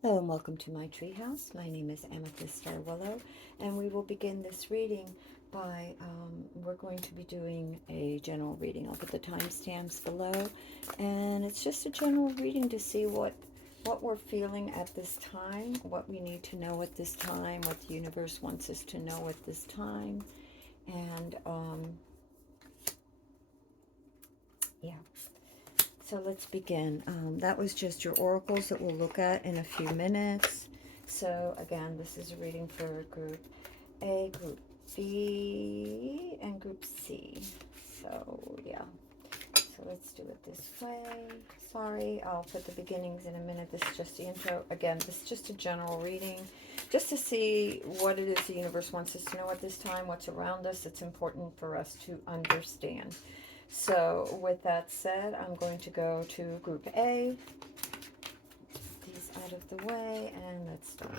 Hello and welcome to my treehouse. My name is Amethyst Starwillow, and we will begin this reading by, we're going to be doing a general reading. I'll put the timestamps below, and it's just a general reading to see what we're feeling at this time, what we need to know at this time, what the universe wants us to know at this time, and, yeah. So let's begin. That was just your oracles that we'll look at in a few minutes. So again, this is a reading for Group A, Group B, and Group C. So yeah, so let's do it this way. Sorry, I'll put the beginnings in a minute. This is just the intro. Again, this is just a general reading, just to see what it is the universe wants us to know at this time, what's around us. It's important for us to understand. So with that said, I'm going to go to Group A. These out of the way, and let's start.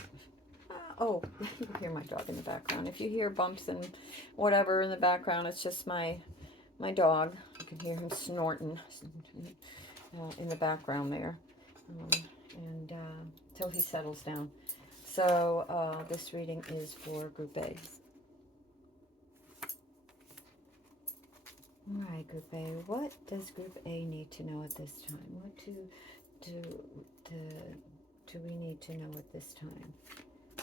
Oh, you can hear my dog in the background. If you hear bumps and whatever in the background, it's just my dog. You can hear him snorting in the background there, and till he settles down. So this reading is for Group A. All right, Group A. What does Group A need to know at this time? What do we need to know at this time?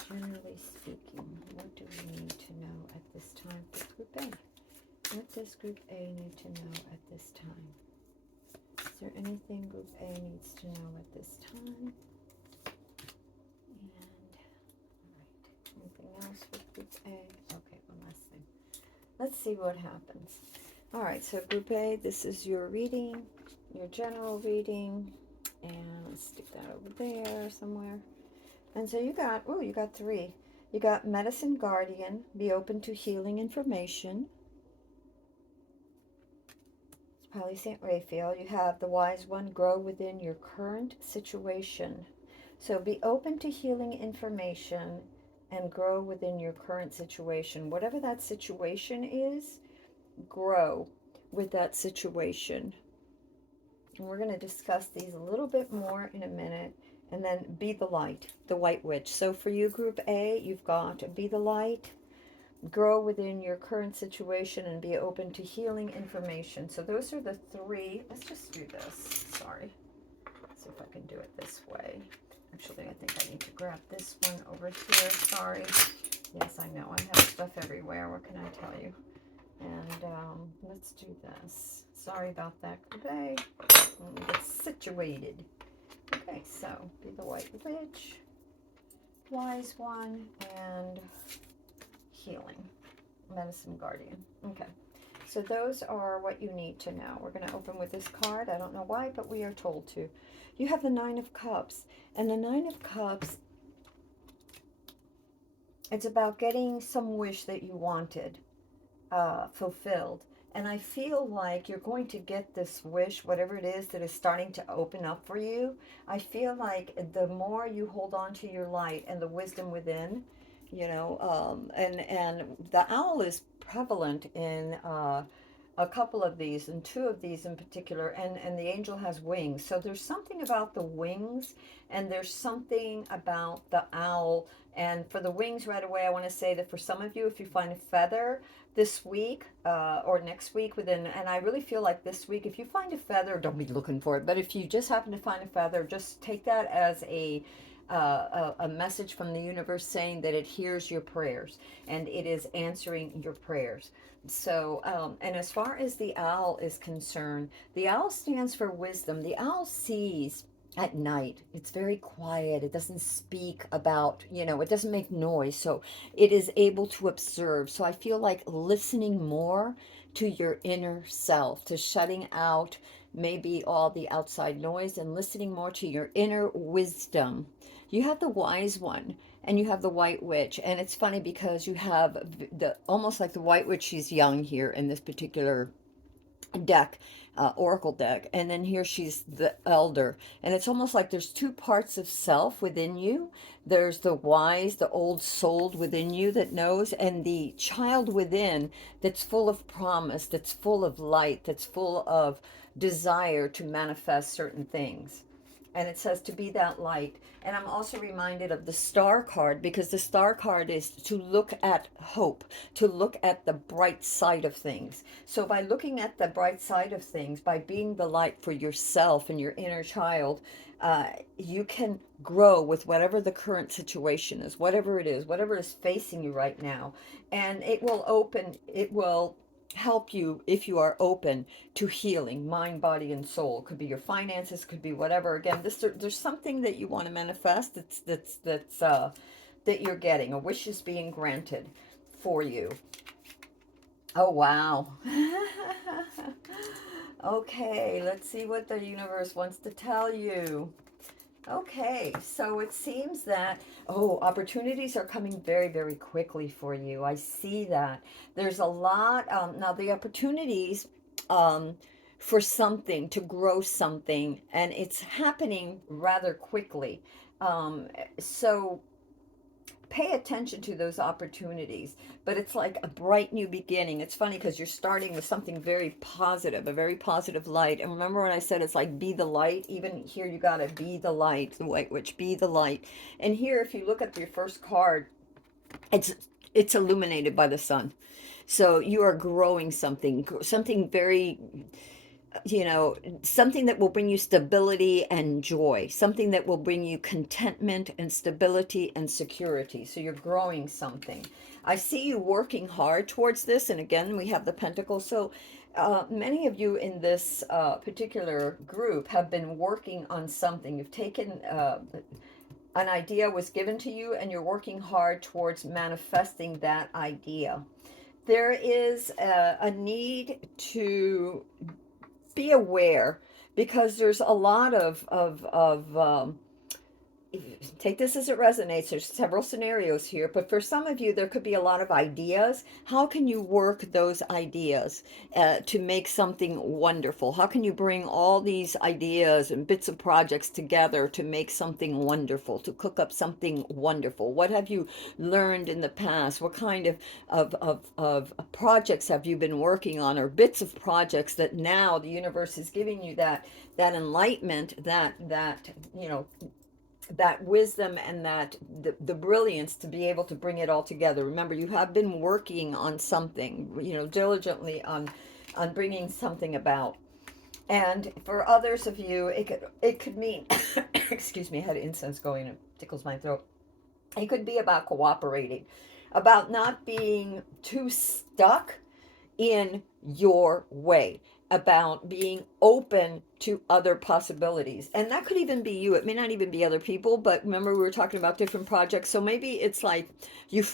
Generally speaking, what do we need to know at this time for Group A? What does Group A need to know at this time? Is there anything Group A needs to know at this time? And, all right, anything else with Group A? Okay, one last thing. Let's see what happens. All right, so Group A, this is your reading, your general reading, and let's stick that over there somewhere. And so you got 3. You got Medicine Guardian, be open to healing information. It's probably St. Raphael. You have the Wise One, grow within your current situation. So be open to healing information and grow within your current situation. Whatever that situation is, grow with that situation. And we're going to discuss these a little bit more in a minute. And then be the light, the white witch. So for you, Group A, you've got be the light, grow within your current situation, and be open to healing information. So those are the 3. Let's just do this. Sorry. Let's see if I can do it this way. Actually, I think I need to grab this one over here. Sorry. Yes, I know. I have stuff everywhere. What can I tell you? And let's do this. Sorry about that, Group A. Let me get situated. Okay, so be the white witch, Wise One, and healing, Medicine Guardian. Okay, so those are what you need to know. We're going to open with this card. I don't know why, but we are told to. You have the Nine of Cups, and the Nine of Cups, it's about getting some wish that you wanted fulfilled. And I feel like you're going to get this wish, whatever it is that is starting to open up for you. I feel like the more you hold on to your light and the wisdom within, and the owl is prevalent in a couple of these, and 2 of these in particular, and the angel has wings. So there's something about the wings, and there's something about the owl. And for the wings, right away, I want to say that for some of you, if you find a feather this week or next week within, and I really feel like this week, if you find a feather, don't be looking for it, but if you just happen to find a feather, just take that as a message from the universe saying that it hears your prayers and it is answering your prayers. So, and as far as the owl is concerned, the owl stands for wisdom. The owl sees at night. It's very quiet. It doesn't speak about, it doesn't make noise. So it is able to observe. So I feel like listening more to your inner self, to shutting out maybe all the outside noise and listening more to your inner wisdom. You have the Wise One and you have the White Witch, and it's funny because you have the almost like the White Witch. She's young here in this particular deck, oracle deck, and then here she's the elder, and it's almost like there's 2 parts of self within you. There's the wise, the old soul within you that knows, and the child within that's full of promise, that's full of light, that's full of desire to manifest certain things. and it says to be that light. And I'm also reminded of the star card, because the star card is to look at hope, to look at the bright side of things. So by looking at the bright side of things, by being the light for yourself and your inner child, you can grow with whatever the current situation is, whatever is facing you right now. And it will help you if you are open to healing, mind, body, and soul. Could be your finances, could be whatever. Again, there's something that you want to manifest that you're getting. A wish is being granted for you. Oh wow. Okay, let's see what the universe wants to tell you. Okay, so it seems that, oh, opportunities are coming very, very quickly for you. I see that. There's a lot, now the opportunities um, for something, to grow something, and it's happening rather quickly. So pay attention to those opportunities, but it's like a bright new beginning. It's funny because you're starting with something very positive, a very positive light. And remember when I said it's like be the light? Even here you got to be the light, the white witch, be the light. And here if you look at your first card, it's it's illuminated by the sun. So you are growing something very, something that will bring you stability and joy, something that will bring you contentment and stability and security. So you're growing something. I see you working hard towards this. And again, we have the pentacle. So many of you in this particular group have been working on something. You've taken an idea was given to you, and you're working hard towards manifesting that idea. There is a need to be aware, because there's a lot of take this as it resonates. There's several scenarios here, but for some of you, there could be a lot of ideas. How can you work those ideas to make something wonderful? How can you bring all these ideas and bits of projects together to make something wonderful, to cook up something wonderful? What have you learned in the past? What kind of projects have you been working on, or bits of projects that now the universe is giving you that enlightenment, that wisdom, and that the brilliance to be able to bring it all together. Remember, you have been working on something, diligently on bringing something about. And for others of you, it could mean excuse me, I had incense going, it tickles my throat. It could be about cooperating, about not being too stuck in your way, about being open to other possibilities. And that could even be you. It may not even be other people, but remember we were talking about different projects. So maybe it's like you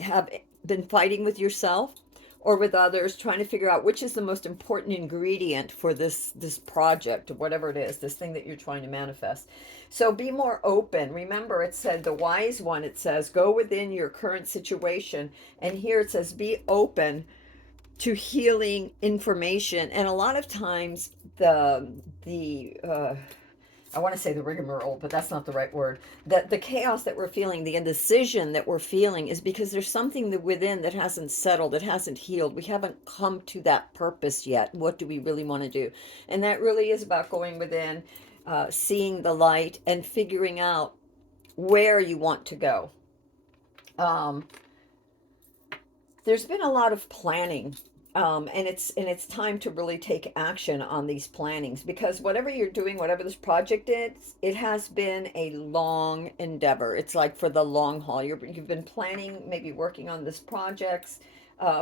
have been fighting with yourself or with others, trying to figure out which is the most important ingredient for this project, or whatever it is, this thing that you're trying to manifest. So be more open. Remember, it said the wise one, it says go within your current situation, and here it says be open to healing information. And a lot of times the I want to say the rigmarole, but that's not the right word. That the chaos that we're feeling, the indecision that we're feeling, is because there's something that within that hasn't settled, it hasn't healed. We haven't come to that purpose yet. What do we really want to do? And that really is about going within, seeing the light, and figuring out where you want to go. Um, there's been a lot of planning, and it's time to really take action on these plannings, because whatever you're doing, whatever this project is, it has been a long endeavor. It's like for the long haul. You've been planning, maybe working on this projects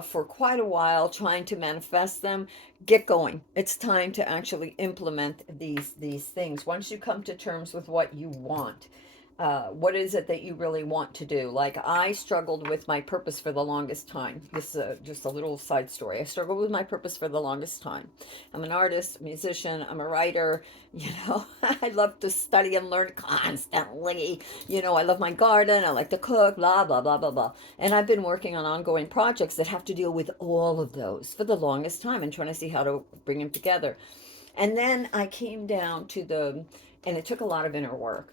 for quite a while, trying to manifest them. Get going. It's time to actually implement these things. Once you come to terms with what you want, what is it that you really want to do? Like, I struggled with my purpose for the longest time. This is just a little side story. I struggled with my purpose for the longest time. I'm an artist, a musician, I'm a writer. I love to study and learn constantly. I love my garden, I like to cook, blah, blah, blah, blah, blah. And I've been working on ongoing projects that have to deal with all of those for the longest time, and trying to see how to bring them together. And then I came down and it took a lot of inner work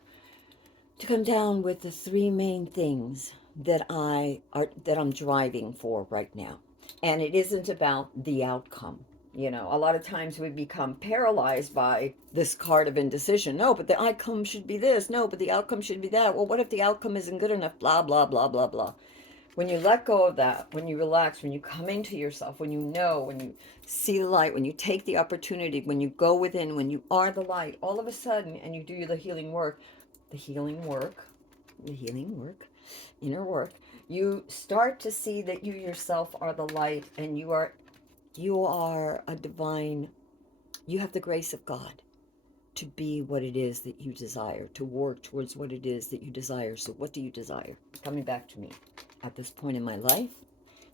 to come down with the three main things that I'm driving for right now. And it isn't about the outcome. You know, a lot of times we become paralyzed by this card of indecision. No, but the outcome should be this. No, but the outcome should be that. Well, what if the outcome isn't good enough? Blah, blah, blah, blah, blah. When you let go of that, when you relax, when you come into yourself, when you know, when you see the light, when you take the opportunity, when you go within, when you are the light, all of a sudden, and you do the healing work, the healing work, the healing work, inner work, you start to see that you yourself are the light, and you are a divine, you have the grace of God to be what it is that you desire, to work towards what it is that you desire. So what do you desire? Coming back to me. At this point in my life,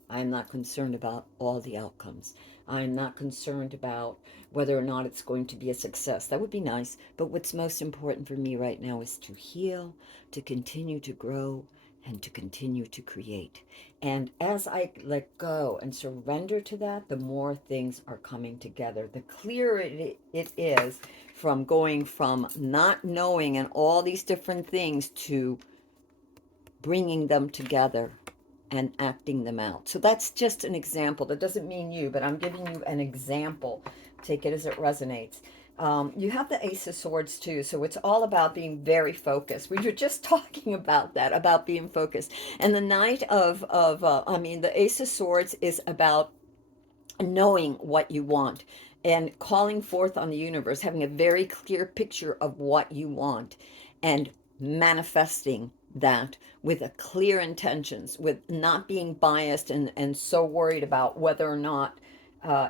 I am not concerned about all the outcomes. I'm not concerned about whether or not it's going to be a success. That would be nice, but what's most important for me right now is to heal, to continue to grow, and to continue to create. And as I let go and surrender to that, the more things are coming together. The clearer it is from going from not knowing and all these different things to bringing them together and acting them out. So that's just an example. That doesn't mean you, but I'm giving you an example. Take it as it resonates. You have the Ace of Swords too, so it's all about being very focused. We were just talking about that, about being focused. And the the Ace of Swords is about knowing what you want and calling forth on the universe, having a very clear picture of what you want and manifesting that with a clear intentions, with not being biased and so worried about whether or not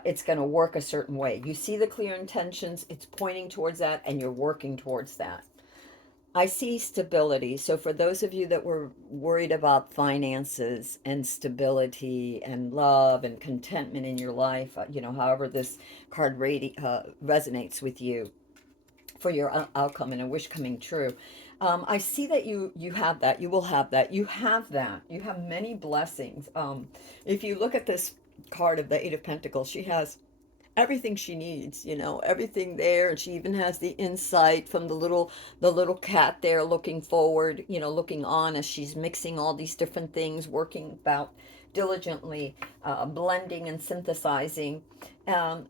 it's going to work a certain way. You see the clear intentions, it's pointing towards that, and you're working towards that. I see stability. So for those of you that were worried about finances and stability and love and contentment in your life, however this card resonates with you for your outcome and a wish coming true. I see that you have that. You will have that. You have that. You have many blessings. If you look at this card of the Eight of Pentacles, she has everything she needs, everything there, and she even has the insight from the little cat there looking forward, looking on as she's mixing all these different things, working about diligently, blending and synthesizing.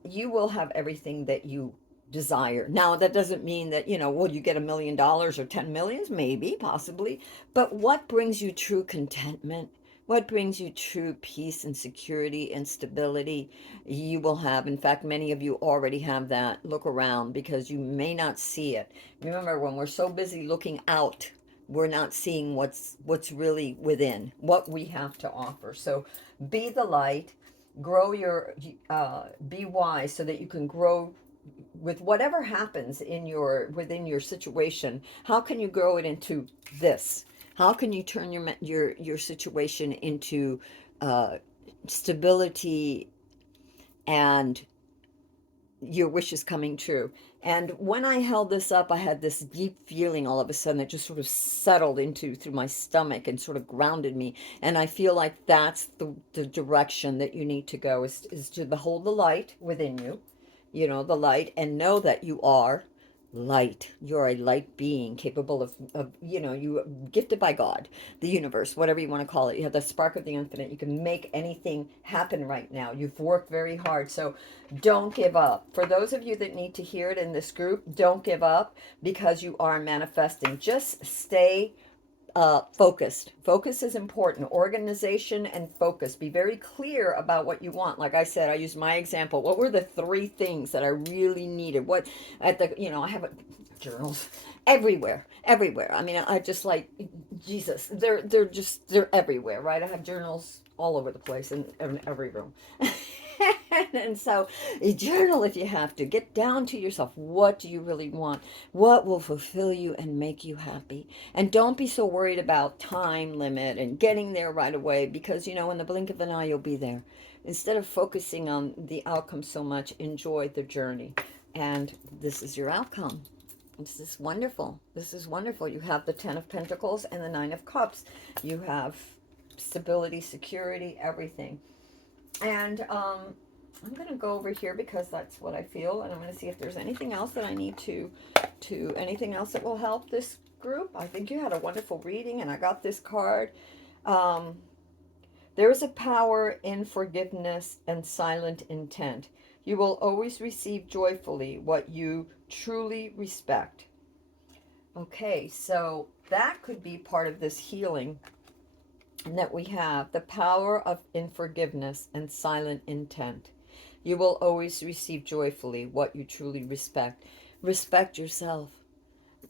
You will have everything that you desire. Now that doesn't mean that, will you get $1 million or 10 millions? Maybe, possibly. But what brings you true contentment, what brings you true peace and security and stability, you will have. In fact, many of you already have that. Look around, because you may not see it. Remember, when we're so busy looking out, we're not seeing what's really within, what we have to offer. So be the light, grow be wise so that you can grow with whatever happens within your situation. How can you grow it into this? How can you turn your situation into stability and your wishes coming true? And when I held this up, I had this deep feeling all of a sudden that just sort of settled into through my stomach and sort of grounded me. And I feel like that's the direction that you need to go, is to behold the light within you, the light, and know that you are light. You're a light being capable of you gifted by God, the universe, whatever you want to call it. You have the spark of the infinite. You can make anything happen right now. You've worked very hard. So don't give up. For those of you that need to hear it in this group, don't give up, because you are manifesting. Just stay focused. Focus is important. Organization and focus. Be very clear about what you want. Like I said, I used my example. What were the three things that I really needed? I have journals everywhere, everywhere. I mean, I just like Jesus. They're everywhere, right? I have journals all over the place in every room. And so you journal if you have to. Get down to yourself. What do you really want? What will fulfill you and make you happy? And don't be so worried about time limit and getting there right away, because, in the blink of an eye, you'll be there. Instead of focusing on the outcome so much, enjoy the journey. And this is your outcome. This is wonderful. This is wonderful. You have the Ten of Pentacles and the Nine of Cups. You have stability, security, everything. And I'm going to go over here because that's what I feel, and I'm going to see if there's anything else that I need anything else that will help this group. I think you had a wonderful reading, and I got this card. There is a power in forgiveness and silent intent. You will always receive joyfully what you truly respect. Okay, so that could be part of this healing that we have, the power of in forgiveness and silent intent. You will always receive joyfully what you truly respect. Respect yourself,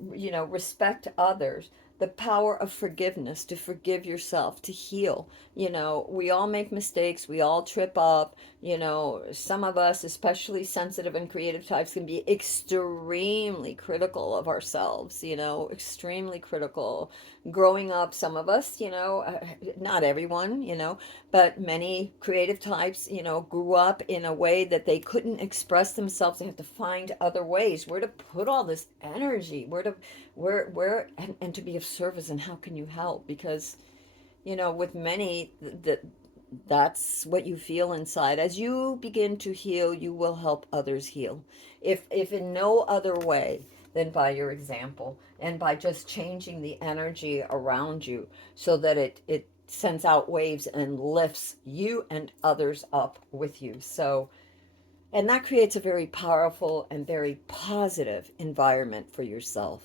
respect others, the power of forgiveness, to forgive yourself, to heal. We all make mistakes, we all trip up. Some of us, especially sensitive and creative types, can be extremely critical of ourselves, extremely critical. Growing up, some of us, not everyone, but many creative types, grew up in a way that they couldn't express themselves. They had to find other ways where to put all this energy, and to be of service, and how can you help? Because, with many, that's what you feel inside. As you begin to heal, you will help others heal. If in no other way than by your example, and by just changing the energy around you, so that it sends out waves and lifts you and others up with you. So, and that creates a very powerful and very positive environment for yourself.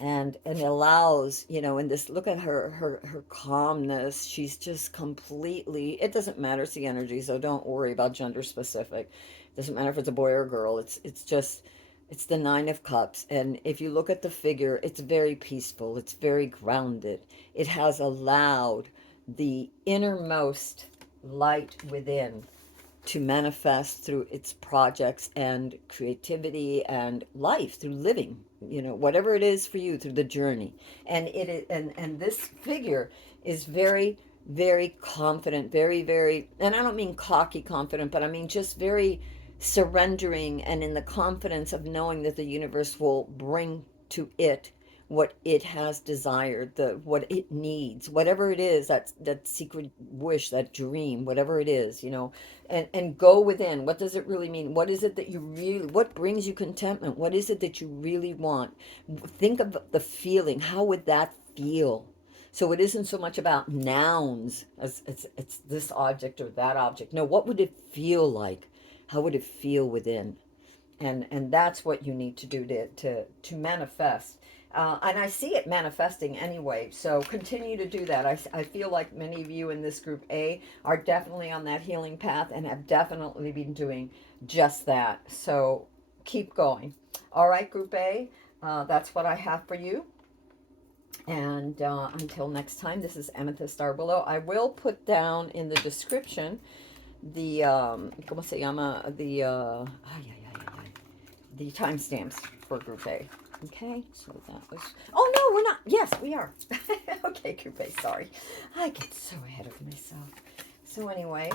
And it allows, and this, look at her calmness. She's just completely, it doesn't matter, it's the energy, so don't worry about gender specific. It doesn't matter if it's a boy or a girl. It's just, it's the Nine of Cups. And if you look at the figure, it's very peaceful, it's very grounded. It has allowed the innermost light within to manifest through its projects and creativity and life, through living, whatever it is for you, through the journey. And it is, and this figure is very, very confident, very, very, and I don't mean cocky confident, but I mean just very surrendering, and in the confidence of knowing that the universe will bring to it what it has desired, what it needs, whatever it is, that secret wish, that dream, whatever it is, and go within. What does it really mean? What is it that you really, what brings you contentment? What is it that you really want? Think of the feeling. How would that feel? So it isn't so much about nouns as it's this object or that object. No, what would it feel like? How would it feel within? And that's what you need to do to manifest. And I see it manifesting anyway, so continue to do that. I feel like many of you in this group A are definitely on that healing path and have definitely been doing just that. So keep going. All right, group A, that's what I have for you. And until next time, this is Amethyst Arbulo. I will put down in the description the ¿cómo se llama? The timestamps for Group A. Okay, so that was. Oh no, we're not. Yes, we are. Okay, Group A. Sorry, I get so ahead of myself. So anyway,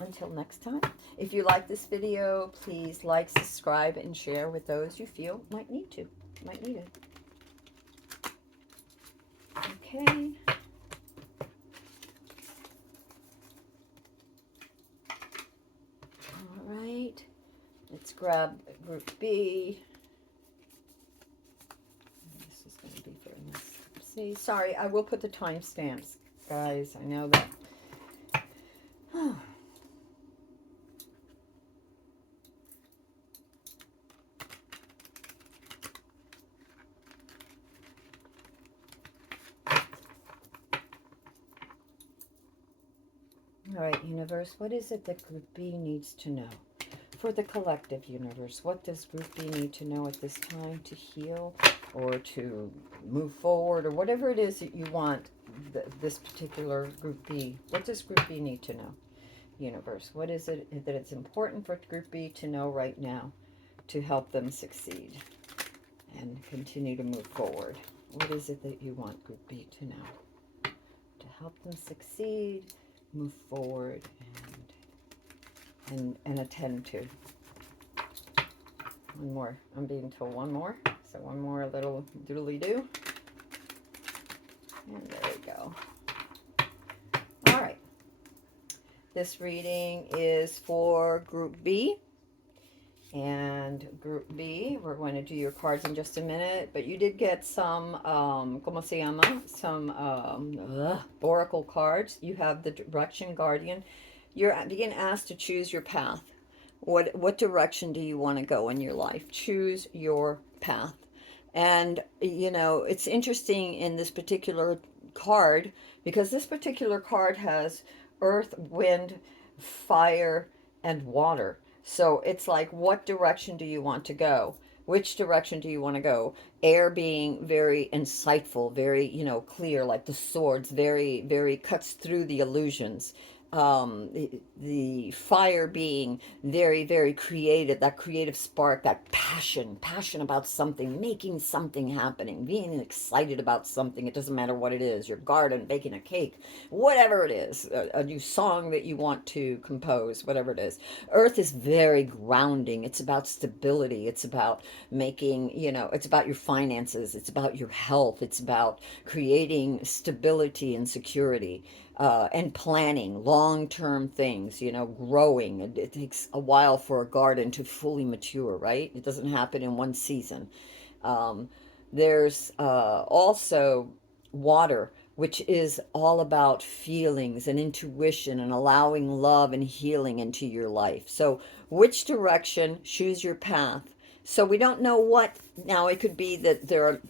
until next time. If you like this video, please like, subscribe, and share with those you feel might need it. Okay. All right. Let's grab Group B. This is going to be for this. See, sorry, I will put the timestamps, guys. I know that. All right, universe, what is it that Group B needs to know? For the collective universe, what does Group B need to know at this time to heal or to move forward, or whatever it is that you want this particular Group B? What does Group B need to know, universe? What is it that it's important for Group B to know right now to help them succeed and continue to move forward? What is it that you want Group B to know to help them succeed, move forward, and attend to? One more. I'm being told one more. So one more little doodly-doo. And there we go. All right. This reading is for Group B. And Group B, we're going to do your cards in just a minute. But you did get some, ¿cómo se llama? Some oracle cards. You have the Direction Guardian. you're being asked to choose your path. What direction do you want to go in your life? Choose your path. And it's interesting in this particular card, because this particular card has earth, wind, fire, and water. So it's like, what direction do you want to go? Which direction do you want to go? Air being very insightful, very, clear, like the swords, very, very cuts through the illusions. The fire being very, very creative, that creative spark, that passion about something, making something happening, being excited about something. It doesn't matter what it is, your garden, baking a cake, whatever it is, a new song that you want to compose, whatever it is. Earth is very grounding. It's about stability. It's about making, it's about your finances. It's about your health. It's about creating stability and security. And planning long-term things, growing. It takes a while for a garden to fully mature, right? It doesn't happen in one season. Um, there's also water, which is all about feelings and intuition and allowing love and healing into your life. So, which direction? Choose your path. So we don't know what. Now, it could be that there are,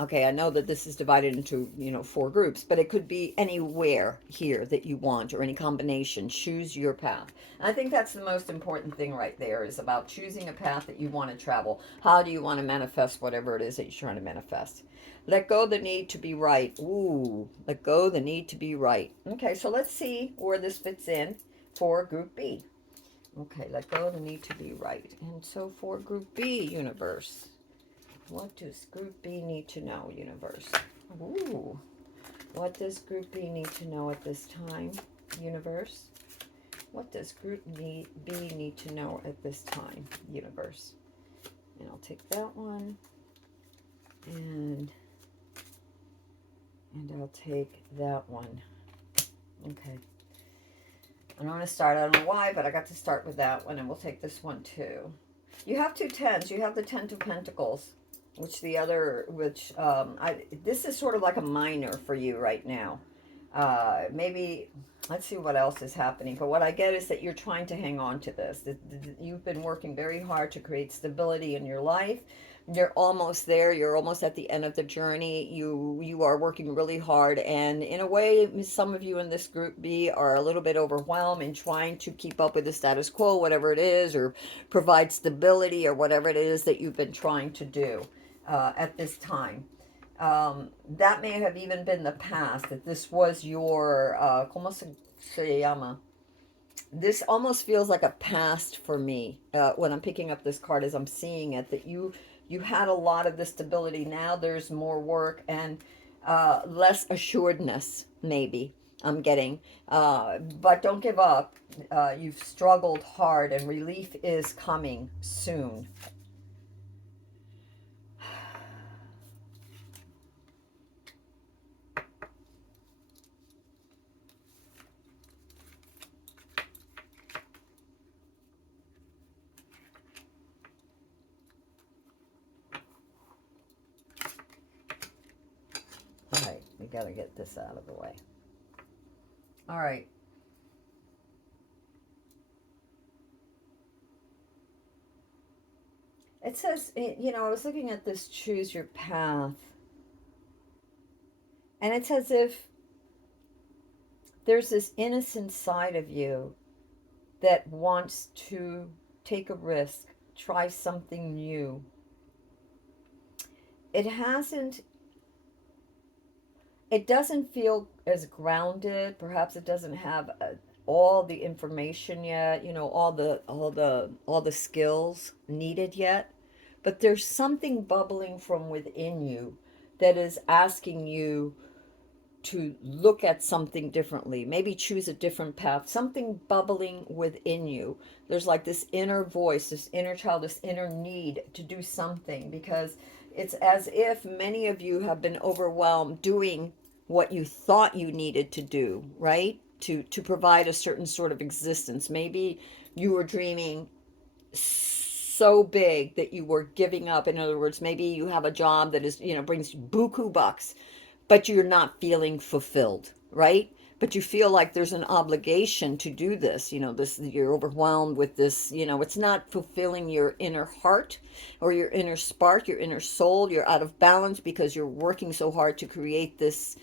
okay, I know that this is divided into, four groups, but it could be anywhere here that you want, or any combination. Choose your path. And I think that's the most important thing right there, is about choosing a path that you want to travel. How do you want to manifest whatever it is that you're trying to manifest? Let go the need to be right. Ooh, let go the need to be right. Okay, so let's see where this fits in for Group B. Okay, let go the need to be right. And so for Group B, universe, what does Group B need to know, universe? Ooh. What does Group B need to know at this time, universe? What does Group B need to know at this time, universe? And I'll take that one. And I'll take that one. Okay. I'm going to start, I don't know why, but I got to start with that one, and we'll take this one too. You have two tens. You have the Ten of Pentacles, this is sort of like a minor for you right now. Maybe, let's see what else is happening. But what I get is that you're trying to hang on to this. You've been working very hard to create stability in your life. You're almost there. You're almost at the end of the journey. You are working really hard, and in a way, some of you in this Group B are a little bit overwhelmed in trying to keep up with the status quo, whatever it is, or provide stability, or whatever it is that you've been trying to do at this time. That may have even been the past, that this was your, ¿cómo se llama? This almost feels like a past for me when I'm picking up this card, as I'm seeing it, that you had a lot of the stability. Now there's more work and less assuredness, maybe, I'm getting. But don't give up. You've struggled hard, and relief is coming soon. All right, we got to get this out of the way. All right. It says, I was looking at this choose your path, and it's as if there's this innocent side of you that wants to take a risk, try something new. It doesn't feel as grounded. Perhaps it doesn't have all the information yet, all the skills needed yet. But there's something bubbling from within you that is asking you to look at something differently, maybe choose a different path, something bubbling within you. There's like this inner voice, this inner child, this inner need to do something, because it's as if many of you have been overwhelmed doing what you thought you needed to do, right? To provide a certain sort of existence. Maybe you were dreaming so big that you were giving up. In other words, maybe you have a job that is, brings buku bucks, but you're not feeling fulfilled, right? but you feel like there's an obligation to do this. This, you're overwhelmed with this. It's not fulfilling your inner heart or your inner spark, your inner soul. You're out of balance because you're working so hard to create this,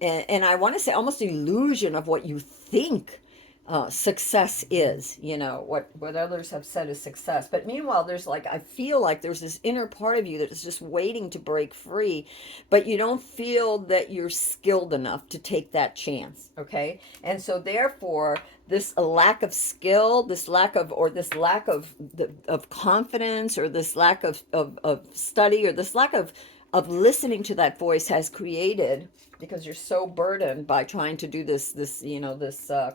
and I want to say almost illusion of what you think success is, what others have said is success. But meanwhile, there's like, I feel like there's this inner part of you that is just waiting to break free, but you don't feel that you're skilled enough to take that chance. Okay. And so therefore, this lack of skill, this lack of confidence, or this lack of study, or this lack of listening to that voice has created, because you're so burdened by trying to do this this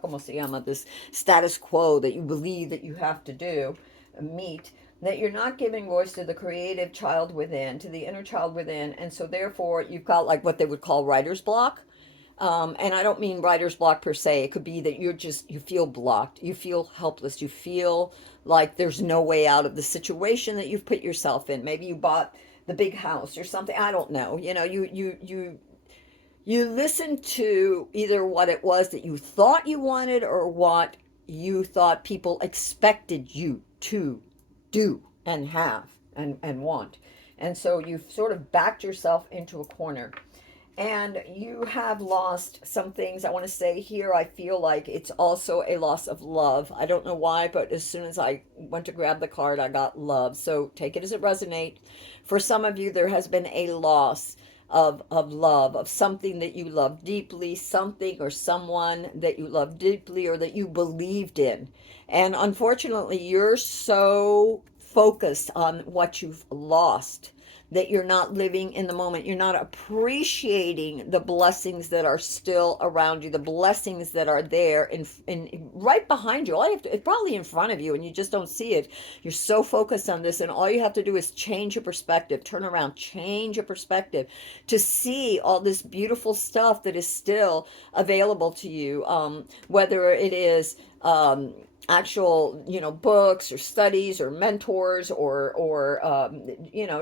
como se llama, this status quo that you believe that you have to do, meet, that you're not giving voice to the creative child within, to the inner child within. And so therefore you've got like what they would call writer's block. And I don't mean writer's block per se. It could be that you feel blocked, you feel helpless, you feel like there's no way out of the situation that you've put yourself in. Maybe you bought the big house or something. I don't know. You listen to either what it was that you thought you wanted, or what you thought people expected you to do and have and want. And so you've sort of backed yourself into a corner. And you have lost some things. I want to say here, I feel like it's also a loss of love. I don't know why, but as soon as I went to grab the card, I got love. So take it as it resonates. For some of you, there has been a loss of love, of something that you love deeply, something or someone that you love deeply or that you believed in. And unfortunately, you're so focused on what you've lost that you're not living in the moment. You're not appreciating the blessings that are still around you, the blessings that are there in right behind you. All you have to, it's probably in front of you and you just don't see it. You're so focused on this, and all you have to do is change your perspective, turn around, change your perspective to see all this beautiful stuff that is still available to you. Whether it is actual books or studies or mentors, or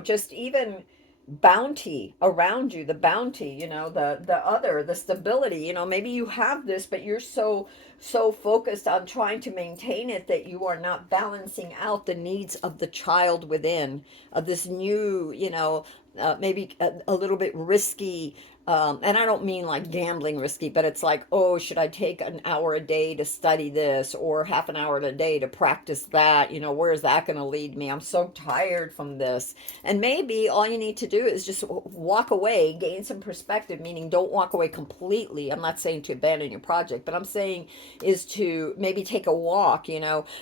just even bounty around you, the bounty, the stability. Maybe you have this, but you're so focused on trying to maintain it that you are not balancing out the needs of the child within, of this new, maybe a little bit risky. And I don't mean like gambling risky, but it's like, oh, should I take an hour a day to study this, or half an hour a day to practice that? Where is that going to lead me? I'm so tired from this. And maybe all you need to do is just walk away, gain some perspective, meaning don't walk away completely. I'm not saying to abandon your project, but I'm saying is to maybe take a walk.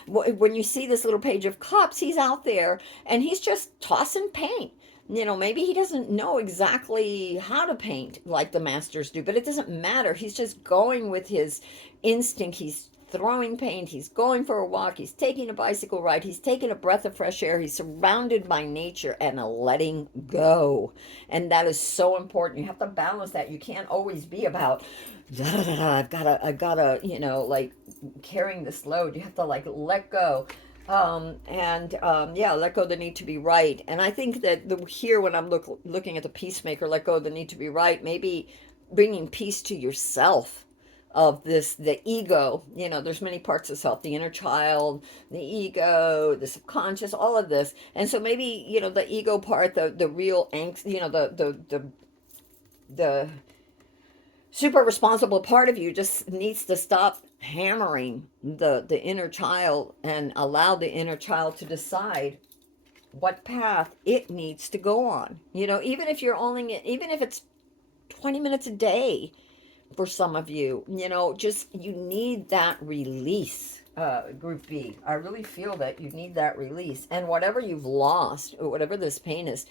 When you see this little Page of Cups, he's out there and he's just tossing paint. Maybe he doesn't know exactly how to paint like the masters do, but it doesn't matter. He's just going with his instinct. He's throwing paint. He's going for a walk. He's taking a bicycle ride. He's taking a breath of fresh air. He's surrounded by nature and letting go. And that is so important. You have to balance that. You can't always be about, da, da, da, da, I've gotta, like carrying this load. You have to like let go. Let go of the need to be right. And I think that here, when I'm looking at the peacemaker, let go of the need to be right, maybe bringing peace to yourself, of the ego. There's many parts of self: the inner child, the ego, the subconscious, all of this. And so maybe, the ego part, the real angst, the super responsible part of you just needs to stop hammering the inner child and allow the inner child to decide what path it needs to go on. Even if even if it's 20 minutes a day for some of you, just you need that release. Group B, I really feel that you need that release. And whatever you've lost, or whatever this pain is,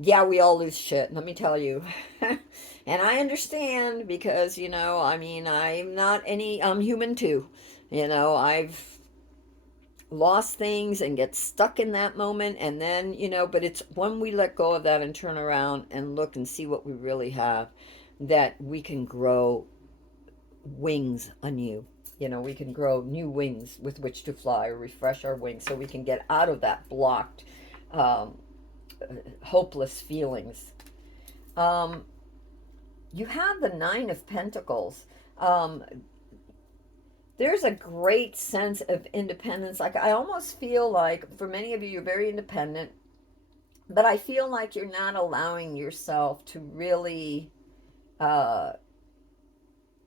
yeah, we all lose shit, let me tell you. And I understand, because, I'm human too. I've lost things and get stuck in that moment. And then, but it's when we let go of that and turn around and look and see what we really have, that we can grow wings anew. We can grow new wings with which to fly, or refresh our wings, so we can get out of that blocked, hopeless feelings. You have the Nine of Pentacles. Um, there's a great sense of independence. Like, I almost feel like for many of you, you're very independent, but I feel like you're not allowing yourself uh,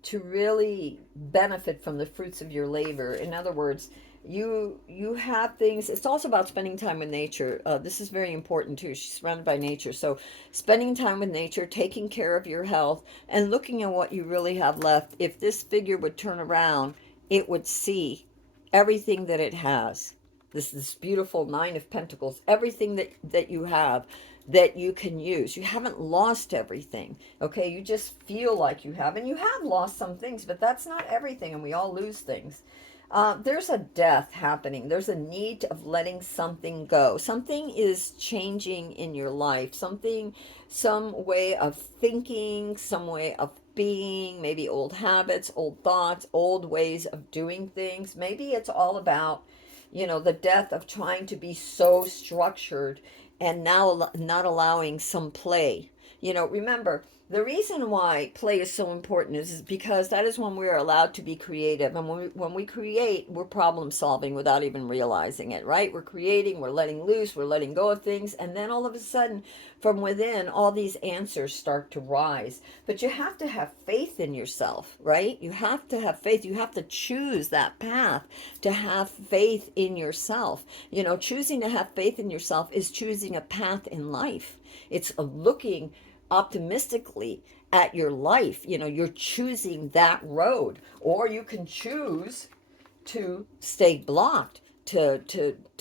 to really benefit from the fruits of your labor. In other words, you have things. It's also about spending time with nature. This is very important too. She's surrounded by nature, so spending time with nature, taking care of your health, and looking at what you really have left. If this figure would turn around, it would see everything that it has. This beautiful Nine of Pentacles, everything that you have that you can use. You haven't lost everything. Okay, you just feel like you have, and you have lost some things, but that's not everything, and we all lose things. There's a death happening. There's a need of letting something go. Something is changing in your life. Something, some way of thinking, some way of being, maybe old habits, old thoughts, old ways of doing things. Maybe it's all about, the death of trying to be so structured and now not allowing some play. Remember, the reason why play is so important is because that is when we're allowed to be creative. And when we create, we're problem solving without even realizing it, right? We're creating, we're letting loose, we're letting go of things. And then all of a sudden, from within, all these answers start to rise. But you have to have faith in yourself, right? You have to have faith. You have to choose that path to have faith in yourself. Choosing to have faith in yourself is choosing a path in life. It's looking optimistically at your life. You're choosing that road, or you can choose to stay blocked, to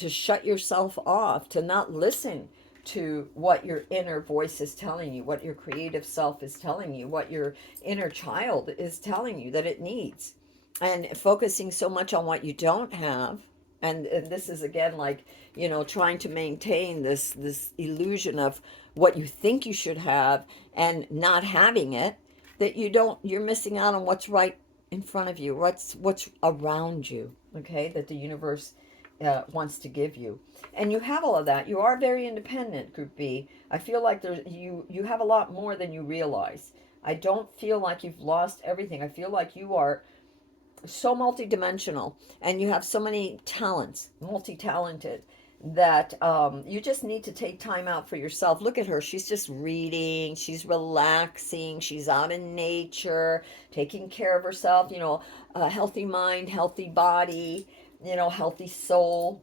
shut yourself off, to not listen to what your inner voice is telling you, what your creative self is telling you, what your inner child is telling you that it needs, and focusing so much on what you don't have. And this is again like, trying to maintain this illusion of what you think you should have and not having it, that you're missing out on what's right in front of you, what's around you, okay, that the universe wants to give you. And you have all of that. You are very independent, Group B. I feel like you have a lot more than you realize. I don't feel like you've lost everything. I feel like you are so multidimensional, and you have so many talents, multi-talented, that you just need to take time out for yourself. Look at her. She's just reading. She's relaxing. She's out in nature, taking care of herself. A healthy mind, healthy body, healthy soul.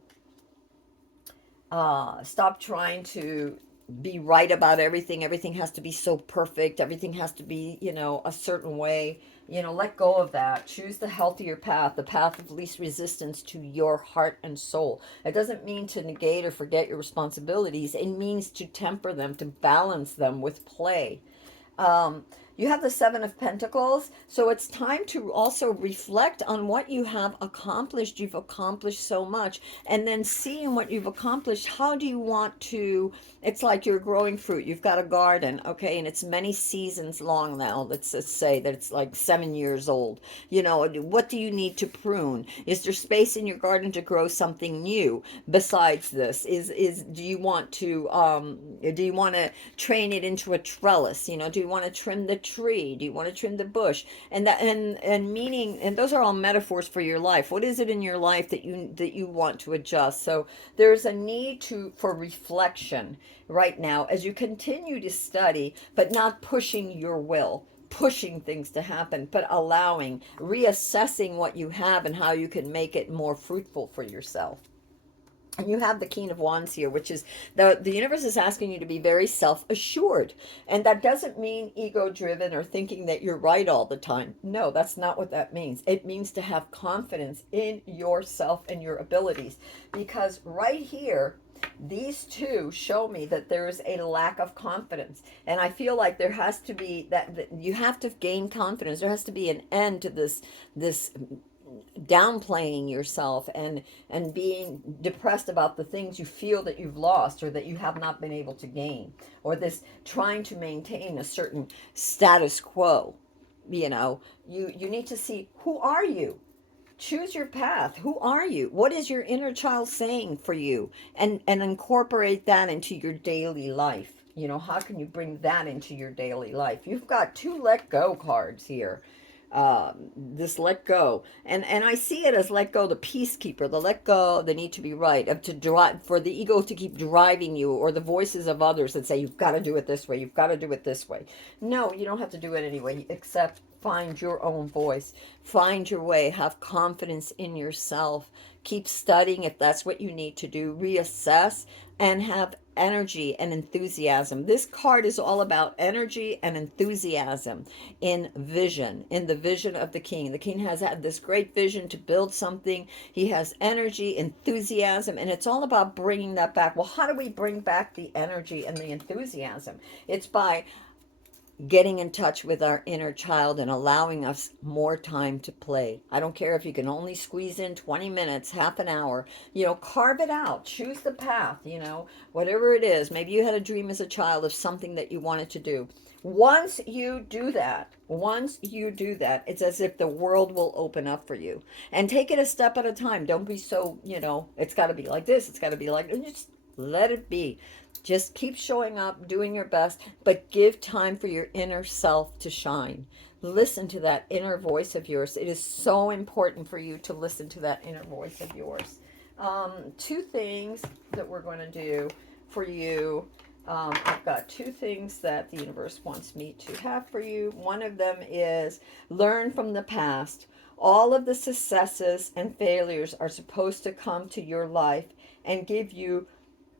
Stop trying to be right about everything. Everything has to be so perfect. Everything has to be, a certain way. Let go of that. Choose the healthier path, the path of least resistance to your heart and soul. It doesn't mean to negate or forget your responsibilities. It means to temper them, to balance them with play. Um, you have the Seven of Pentacles, so it's time to also reflect on what you have accomplished. You've accomplished so much, and then seeing what you've accomplished. How do you want to? It's like you're growing fruit. You've got a garden, okay, and it's many seasons long now. Let's just say that it's like 7 years old. What do you need to prune? Is there space in your garden to grow something new besides this? Is do you want to train it into a trellis? Do you want to trim the tree? Do you want to trim the bush? And meaning, and those are all metaphors for your life. What is it in your life that you want to adjust? So there's a need for reflection right now as you continue to study, but not pushing your will, pushing things to happen, but allowing, reassessing what you have and how you can make it more fruitful for yourself. And you have the King of Wands here, which is the universe is asking you to be very self-assured. And that doesn't mean ego-driven or thinking that you're right all the time. No, that's not what that means. It means to have confidence in yourself and your abilities. Because right here, these two show me that there is a lack of confidence. And I feel like there has to be that you have to gain confidence. There has to be an end to this downplaying yourself and being depressed about the things you feel that you've lost or that you have not been able to gain, or this trying to maintain a certain status quo. You need to see, who are you? Choose your path. Who are you? What is your inner child saying for you? And incorporate that into your daily life. How can you bring that into your daily life? You've got two let go cards here. this let go, and I see it as let go the peacekeeper, the let go the need to be right, of to drive, for the ego to keep driving you, or the voices of others that say you've got to do it this way, you've got to do it this way. No, you don't have to do it anyway, except find your own voice, find your way, have confidence in yourself, keep studying if that's what you need to do, reassess, and have energy and enthusiasm. This card is all about energy and enthusiasm in vision, in the vision of the king. The king has had this great vision to build something. He has energy, enthusiasm, and it's all about bringing that back. Well, how do we bring back the energy and the enthusiasm? It's by getting in touch with our inner child and allowing us more time to play. I don't care if you can only squeeze in 20 minutes, half an hour, carve it out, choose the path, whatever it is. Maybe you had a dream as a child of something that you wanted to do. Once you do that, it's as if the world will open up for you. And take it a step at a time. Don't be so, it's got to be like this, it's got to be like, just let it be. Just keep showing up, doing your best, but give time for your inner self to shine. Listen to that inner voice of yours. It is so important for you to listen to that inner voice of yours. Two things that we're going to do for you. I've got two things that the universe wants me to have for you. One of them is learn from the past. All of the successes and failures are supposed to come to your life and give you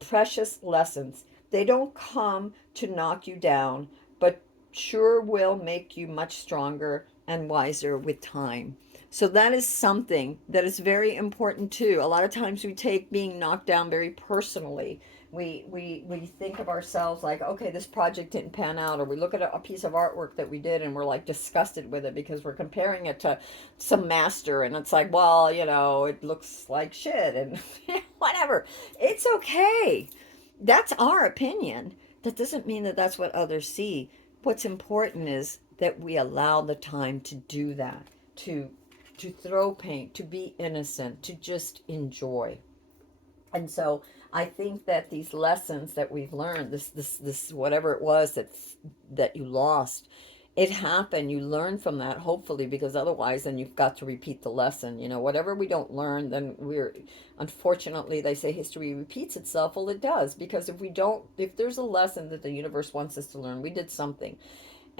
precious lessons. They don't come to knock you down, but sure will make you much stronger and wiser with time. So that is something that is very important too. A lot of times we take being knocked down very personally. We think of ourselves like, okay, this project didn't pan out, or we look at a piece of artwork that we did and we're like disgusted with it because we're comparing it to some master, and it's like, well, it looks like shit, and whatever. It's okay. That's our opinion. That doesn't mean that that's what others see. What's important is that we allow the time to do that, to throw paint, to be innocent, to just enjoy. And so I think that these lessons that we've learned, this whatever it was that you lost, it happened. You learn from that, hopefully, because otherwise, then you've got to repeat the lesson. Whatever we don't learn, then unfortunately, they say history repeats itself. Well, it does, because if there's a lesson that the universe wants us to learn, we did something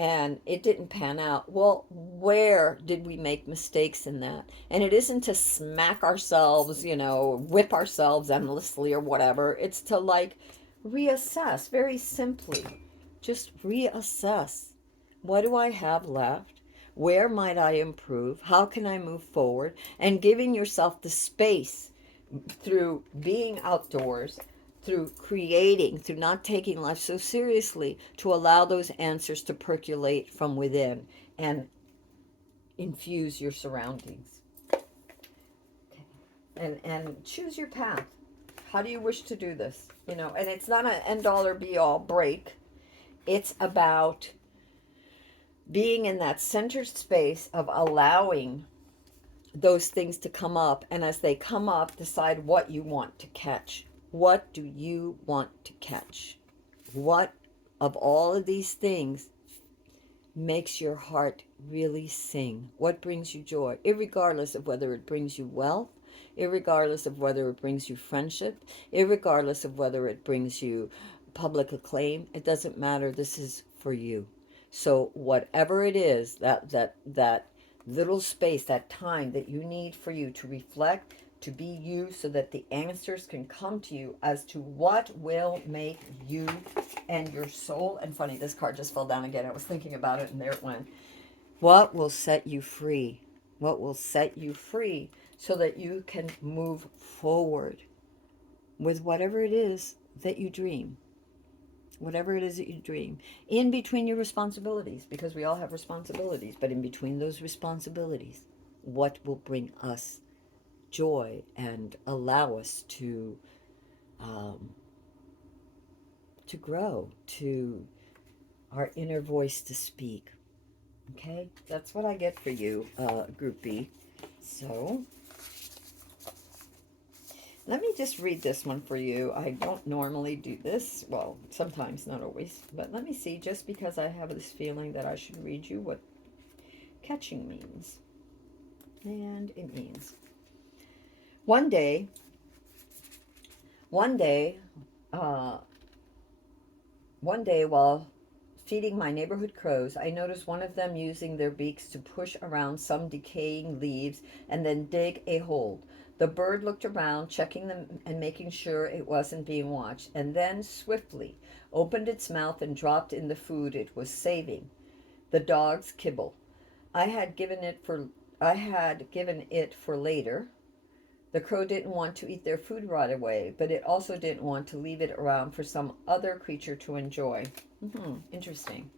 and it didn't pan out. Well, where did we make mistakes in that? And it isn't to smack ourselves, whip ourselves endlessly or whatever. It's to reassess very simply. Just reassess. What do I have left? Where might I improve? How can I move forward? And giving yourself the space through being outdoors, through creating, through not taking life so seriously, to allow those answers to percolate from within and infuse your surroundings. And choose your path. How do you wish to do this? And it's not an end all or be all break. It's about being in that centered space of allowing those things to come up, and as they come up, decide what you want to catch. What do you want to catch? What of all of these things makes your heart really sing? What brings you joy? Irregardless of whether it brings you wealth, irregardless of whether it brings you friendship, irregardless of whether it brings you public acclaim, it doesn't matter. This is for you. So whatever it is, that little space, that time that you need for you to reflect, to be you, so that the answers can come to you as to what will make you and your soul. And funny, this card just fell down again. I was thinking about it and there it went. What will set you free? What will set you free so that you can move forward with whatever it is that you dream? Whatever it is that you dream, in between your responsibilities, because we all have responsibilities, but in between those responsibilities, what will bring us joy and allow us to grow, to our inner voice to speak. Okay, that's what I get for you, Group B. So let me just read this one for you. I don't normally do this. Well, sometimes, not always. But let me see, just because I have this feeling that I should read you what catching means. And it means one day, one day, uh, one day while feeding my neighborhood crows, I noticed one of them using their beaks to push around some decaying leaves and then dig a hole. The bird looked around, checking them and making sure it wasn't being watched, and then swiftly opened its mouth and dropped in the food it was saving, the dog's kibble. I had given it for I had given it for later. The crow didn't want to eat their food right away, but it also didn't want to leave it around for some other creature to enjoy. Interesting.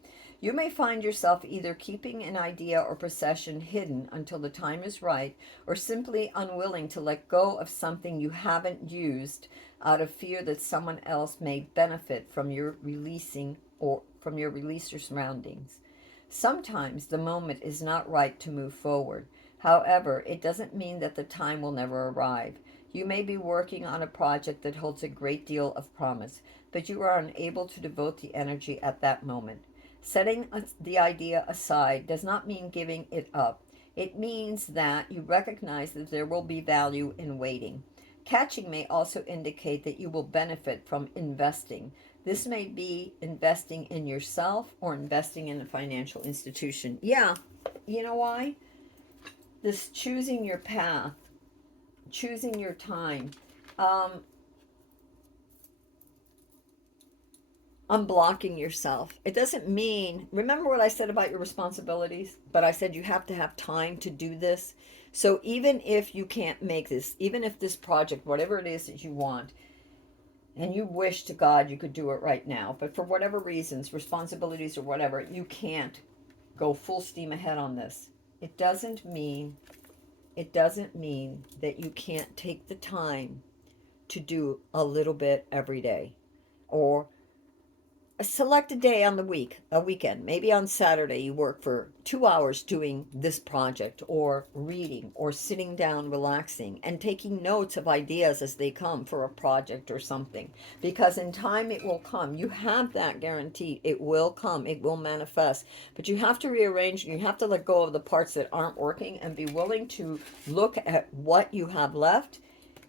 You may find yourself either keeping an idea or possession hidden until the time is right, or simply unwilling to let go of something you haven't used out of fear that someone else may benefit from your releasing or from your release or surroundings. Sometimes the moment is not right to move forward. However, it doesn't mean that the time will never arrive. You may be working on a project that holds a great deal of promise, but you are unable to devote the energy at that moment. Setting the idea aside does not mean giving it up. It means that you recognize that there will be value in waiting. Catching may also indicate that you will benefit from investing. This may be investing in yourself or investing in a financial institution. Yeah, you know why? This choosing your path, choosing your time, um, unblocking yourself. It doesn't mean, remember what I said about your responsibilities? But I said you have to have time to do this. So even if you can't make this, even if this project, whatever it is that you want, and you wish to God you could do it right now, but for whatever reasons, responsibilities or whatever, you can't go full steam ahead on this. It doesn't mean that you can't take the time to do a little bit every day, or select a day on the week, a weekend. Maybe on Saturday you work for 2 hours doing this project, or reading, or sitting down relaxing and taking notes of ideas as they come for a project or something. Because in time it will come. You have that guarantee. It will come. It will manifest. But you have to rearrange, and you have to let go of the parts that aren't working and be willing to look at what you have left,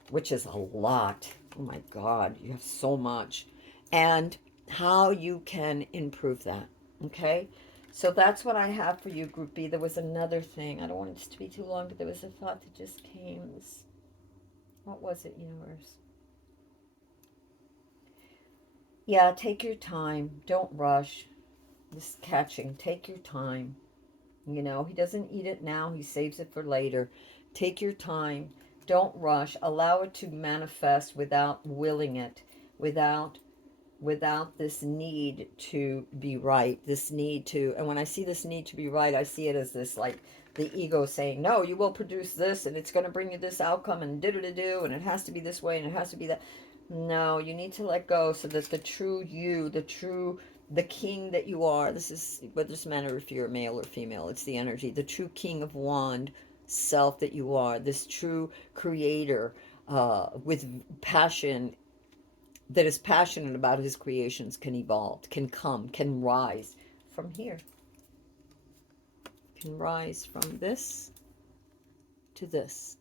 which is a lot. Oh my God, you have so much. And how you can improve that. Okay? So that's what I have for you, Group B. There was another thing. I don't want this to be too long, but there was a thought that just came. What was it, universe? Yeah, take your time. Don't rush. This catching. Take your time. You know, he doesn't eat it now. He saves it for later. Take your time. Don't rush. Allow it to manifest without willing it, without this need to be right, this need to, and when I see this need to be right, I see it as this, like, the ego saying, no, you will produce this, and it's going to bring you this outcome, and do, and it has to be this way, and it has to be that. No, you need to let go so that the true you, the king that you are, this is, whether it doesn't matter if you're male or female, it's the energy, the true king of wand self that you are, this true creator, with passion, that is passionate about his creations, can evolve, can come, can rise from here, can rise from this to this.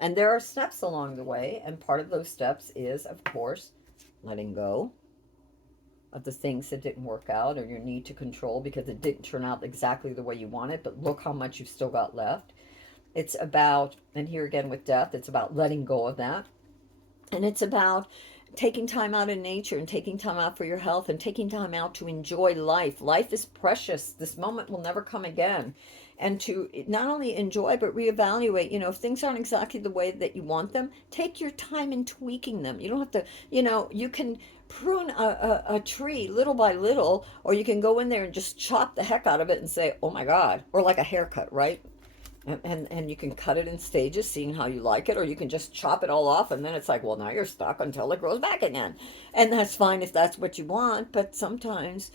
And there are steps along the way, and part of those steps is, of course, letting go of the things that didn't work out, or your need to control because it didn't turn out exactly the way you wanted, but look how much you've still got left. It's about, and here again with death, it's about letting go of that. And it's about taking time out in nature, and taking time out for your health, and taking time out to enjoy life. Life is precious. This moment will never come again. And to not only enjoy, but reevaluate. You know, if things aren't exactly the way that you want them, take your time in tweaking them. You don't have to, you know, you can prune a tree little by little, or you can go in there and just chop the heck out of it and say, oh my God, or like a haircut, right? And you can cut it in stages, seeing how you like it, or you can just chop it all off, and then it's like, well, now you're stuck until it grows back again. And that's fine if that's what you want, but sometimes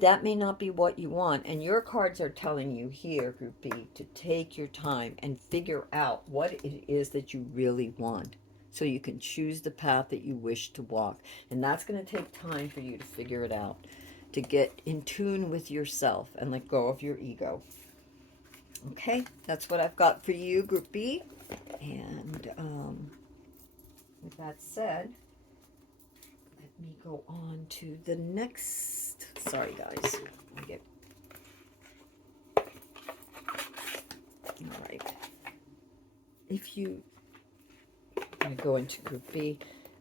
that may not be what you want. And your cards are telling you here, Group B, to take your time and figure out what it is that you really want, so you can choose the path that you wish to walk. And that's going to take time for you to figure it out, to get in tune with yourself and let go of your ego. Okay, that's what I've got for you, Group B. And with that said, let me go on to the next. Sorry, guys. I get. All right. If you. I'm going to go into Group B.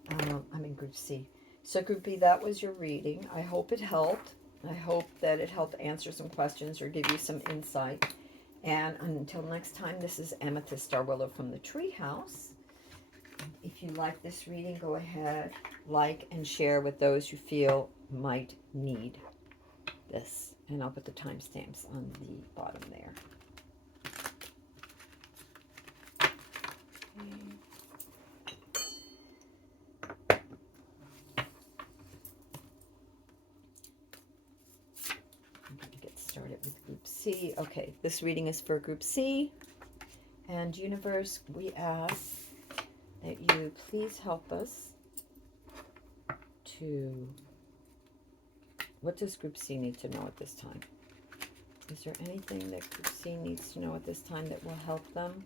I'm in Group C. So, Group B, that was your reading. I hope it helped. I hope that it helped answer some questions or give you some insight. And until next time, this is Amethyst Starwiller from the Treehouse. If you like this reading, go ahead, like and share with those you feel might need this. And I'll put the timestamps on the bottom there. I'm going to get started with Group C. Okay, this reading is for Group C. And Universe, we ask that you please help us to... What does Group C need to know at this time? Is there anything that Group C needs to know at this time that will help them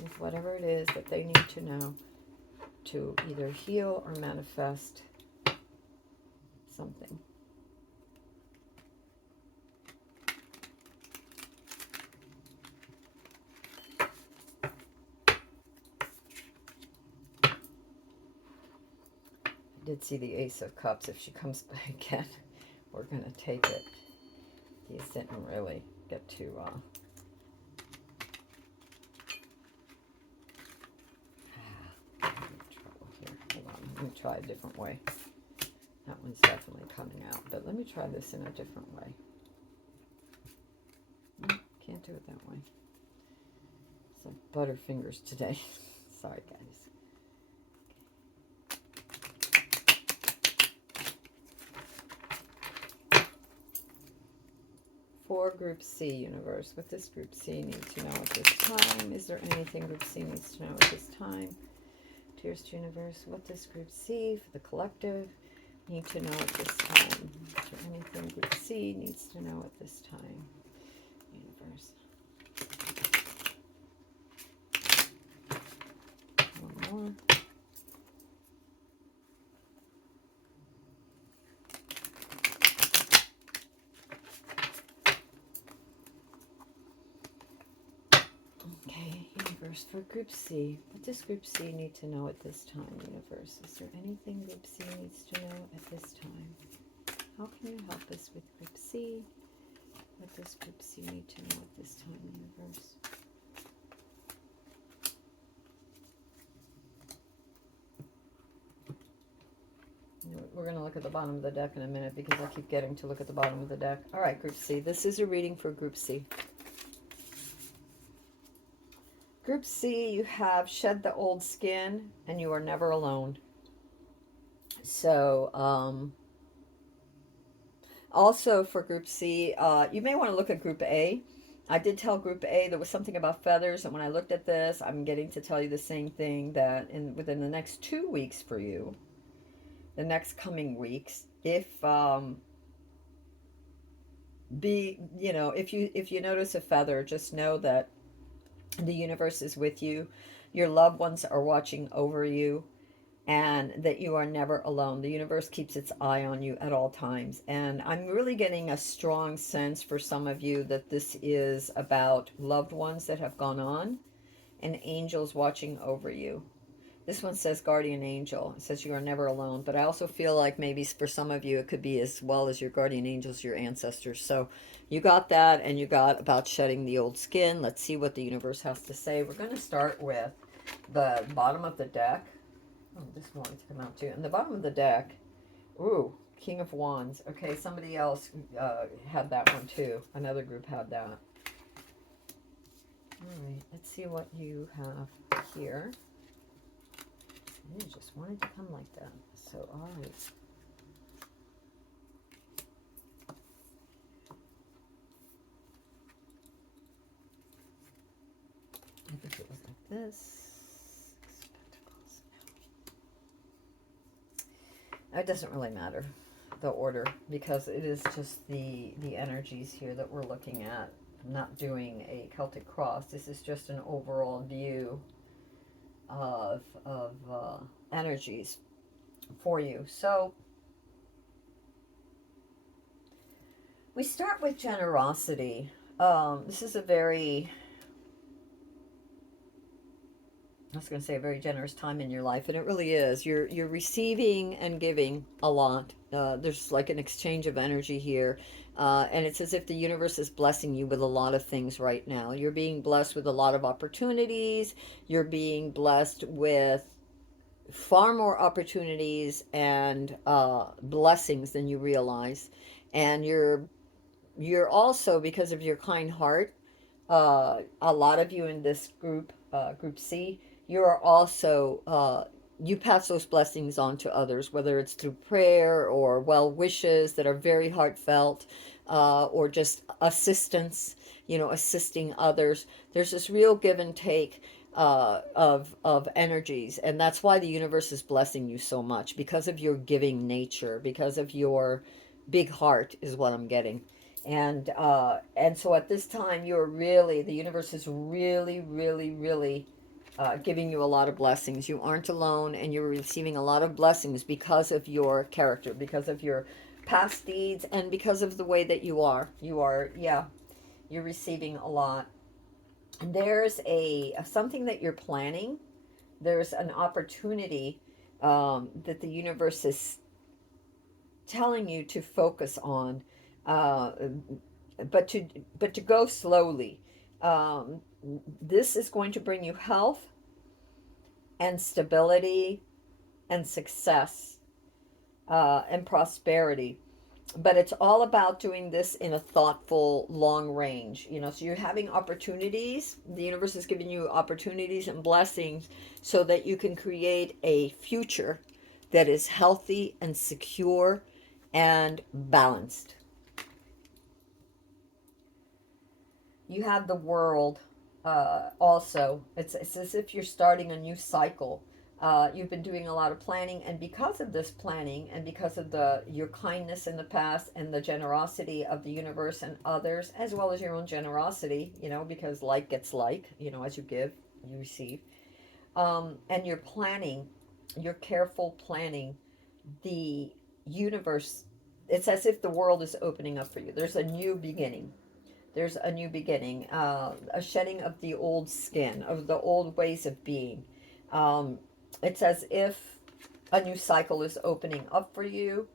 with whatever it is that they need to know to either heal or manifest something? I did see the Ace of Cups. If she comes back again, we're going to take it. These didn't really get to... trouble here. Hold on. Let me try a different way. That one's definitely coming out. But let me try this in a different way. Can't do it that way. It's like butterfingers today. Sorry, guys. For Group C, Universe, what does Group C need to know at this time? Is there anything Group C needs to know at this time? Tears to Universe, what does Group C for the collective need to know at this time? Is there anything Group C needs to know at this time? Universe. One more. Okay, Universe, for Group C, what does Group C need to know at this time, Universe? Is there anything Group C needs to know at this time? How can you help us with Group C? What does Group C need to know at this time, Universe? We're going to look at the bottom of the deck in a minute because I keep getting to look at the bottom of the deck. All right, Group C. This is a reading for Group C. Group C, you have shed the old skin and you are never alone. So, also for Group C, you may want to look at Group A. I did tell Group A there was something about feathers, and when I looked at this, I'm getting to tell you the same thing, that within the next 2 weeks for you, the next coming weeks, if if you notice a feather, just know that the universe is with you. Your loved ones are watching over you, and that you are never alone. The universe keeps its eye on you at all times. And I'm really getting a strong sense for some of you that this is about loved ones that have gone on and angels watching over you. This one says guardian angel. It says you are never alone. But I also feel like maybe for some of you, it could be as well as your guardian angels, your ancestors. So you got that, and you got about shedding the old skin. Let's see what the universe has to say. We're going to start with the bottom of the deck. Oh, this wanted to come out too. And the bottom of the deck, ooh, King of Wands. Okay, somebody else had that one too. Another group had that. All right, let's see what you have here. You just wanted to come like that. So, all right. I think it was like this. It doesn't really matter, the order, because it is just the energies here that we're looking at. not doing a Celtic cross. This is just an overall view of energies for you. So we start with generosity. This is a very, I was going to say, a very generous time in your life, and it really is. You're receiving and giving a lot. There's like an exchange of energy here, and it's as if the universe is blessing you with a lot of things right now. You're being blessed with a lot of opportunities. You're being blessed with far more opportunities and blessings than you realize, and you're also, because of your kind heart, a lot of you in this group, Group C, you are also, you pass those blessings on to others, whether it's through prayer or well wishes that are very heartfelt, or just assistance, assisting others. There's this real give and take of energies, and that's why the universe is blessing you so much, because of your giving nature, because of your big heart, is what I'm getting. And so at this time, the universe is really, really, really giving you a lot of blessings. You aren't alone, and you're receiving a lot of blessings because of your character, because of your past deeds, and because of the way that you are. Yeah, you're receiving a lot. And there's a something that you're planning. There's an opportunity that the universe is telling you to focus on, uh, but to go slowly. Um, this is going to bring you health and stability and success, and prosperity. But it's all about doing this in a thoughtful, long range. So you're having opportunities. The universe is giving you opportunities and blessings so that you can create a future that is healthy and secure and balanced. You have the world, also. It's as if you're starting a new cycle. You've been doing a lot of planning, and because of this planning, and because of your kindness in the past, and the generosity of the universe and others, as well as your own generosity, because like gets like, as you give, you receive. And your planning, your careful planning, the universe, it's as if the world is opening up for you. There's a new beginning. There's a new beginning, a shedding of the old skin, of the old ways of being. Um, it's as if a new cycle is opening up for you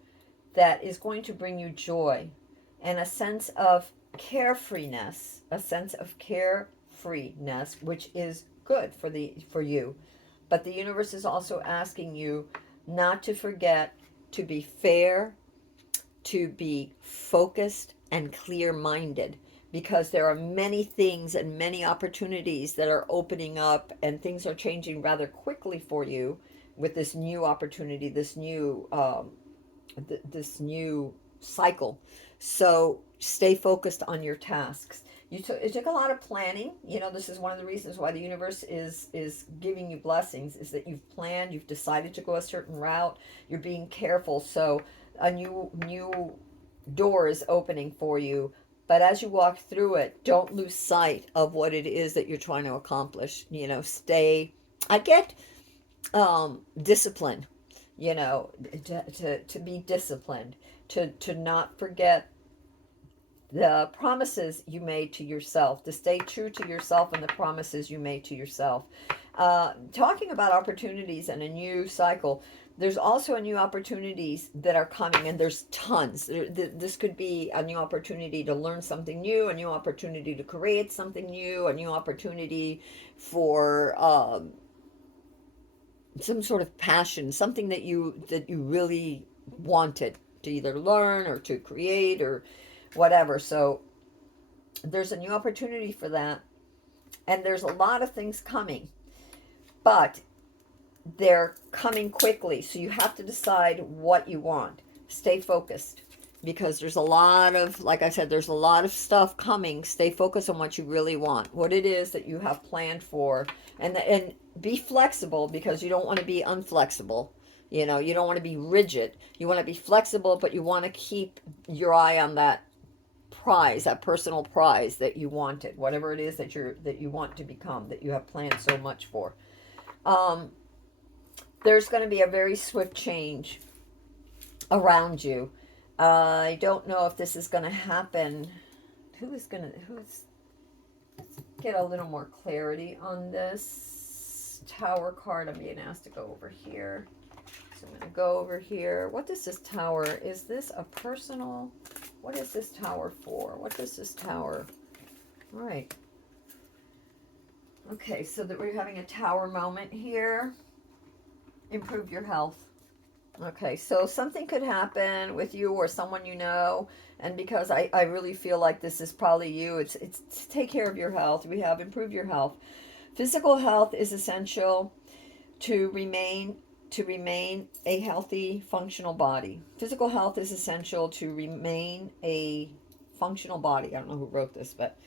that is going to bring you joy and a sense of carefreeness, which is good for you. But the universe is also asking you not to forget to be fair, to be focused and clear minded, because there are many things and many opportunities that are opening up, and things are changing rather quickly for you with this new opportunity, this new cycle. So stay focused on your tasks. It took a lot of planning. This is one of the reasons why the universe is giving you blessings, is that you've planned, you've decided to go a certain route, you're being careful. So a new door is opening for you. But as you walk through it, don't lose sight of what it is that you're trying to accomplish. I get discipline, to be disciplined, to not forget the promises you made to yourself, to stay true to yourself and the promises you made to yourself. Talking about opportunities and a new cycle, there's also a new opportunities that are coming, and there's tons. This could be a new opportunity to learn something new, a new opportunity to create something new, a new opportunity for some sort of passion, something that you really wanted to either learn or to create or whatever. So there's a new opportunity for that, and there's a lot of things coming, but they're coming quickly. So you have to decide what you want. Stay focused, because there's a lot of, like I said, there's a lot of stuff coming. Stay focused on what you really want, what it is that you have planned for, and be flexible, because you don't want to be unflexible. You don't want to be rigid. You want to be flexible, but you want to keep your eye on that prize, that personal prize that you wanted, whatever it is that you want to become, that you have planned so much for. Um, there's going to be a very swift change around you. I don't know if this is going to happen. Who's get a little more clarity on this tower card? I'm being asked to go over here. So I'm going to go over here. What is this tower? Is this a personal? What is this tower for? What does this tower? All right. Okay, so that we're having a tower moment here. Improve your health. Okay, so something could happen with you or someone you know, and because I really feel like this is probably you, it's to take care of your health. We have improve your health. Physical health is essential to remain a healthy, functional body. Physical health is essential to remain a functional body. I don't know who wrote this, but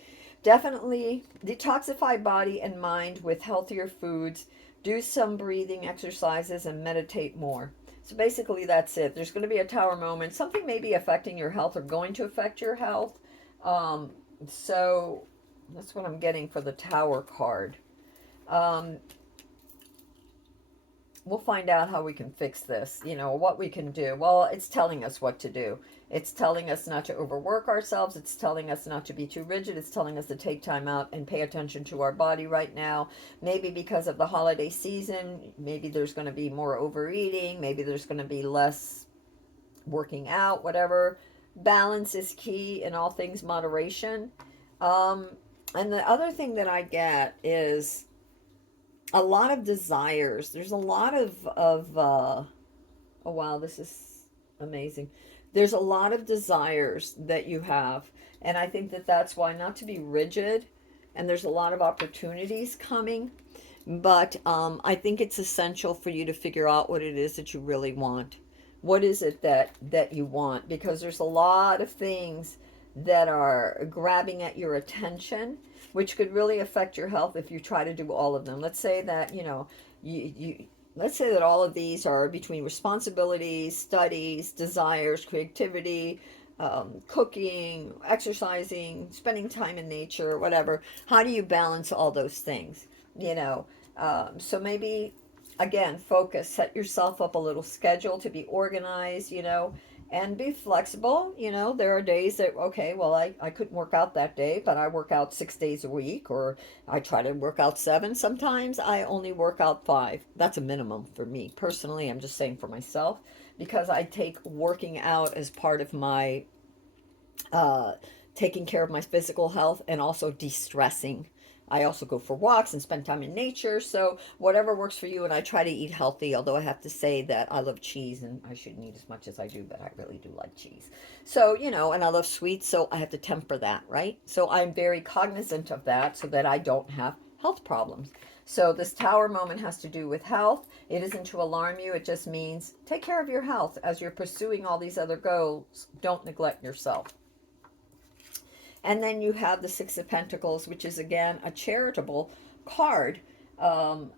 definitely detoxify body and mind with healthier foods. Do some breathing exercises and meditate more. So basically, that's it. There's going to be a tower moment. Something may be affecting your health or going to affect your health. Um, so that's what I'm getting for the tower card. Um, we'll find out how we can fix this, what we can do. Well, it's telling us what to do. It's telling us not to overwork ourselves. It's telling us not to be too rigid. It's telling us to take time out and pay attention to our body right now. Maybe because of the holiday season, maybe there's going to be more overeating. Maybe there's going to be less working out, whatever. Balance is key in all things moderation. Um, and the other thing that I get is a lot of desires. There's a lot oh wow, this is amazing. There's a lot of desires that you have, and I think that that's why not to be rigid. And there's a lot of opportunities coming, but I think it's essential for you to figure out what it is that you really want. What is it that you want? Because there's a lot of things that are grabbing at your attention, which could really affect your health if you try to do all of them. Let's say that, you let's say that all of these are between responsibilities, studies, desires, creativity, cooking, exercising, spending time in nature, whatever. How do you balance all those things? So maybe again, focus, set yourself up a little schedule to be organized, and be flexible. There are days that, okay, well, I couldn't work out that day, but I work out 6 days a week, or I try to work out seven. Sometimes I only work out five. That's a minimum for me. Personally, I'm just saying for myself, because I take working out as part of my uh, taking care of my physical health and also de stressing. I also go for walks and spend time in nature. So, whatever works for you. And I try to eat healthy, although I have to say that I love cheese and I shouldn't eat as much as I do, but I really do like cheese. So, and I love sweets. So, I have to temper that, right? So, I'm very cognizant of that so that I don't have health problems. So, this tower moment has to do with health. It isn't to alarm you, it just means take care of your health as you're pursuing all these other goals. Don't neglect yourself. And then you have the Six of Pentacles, which is again a charitable card. Um,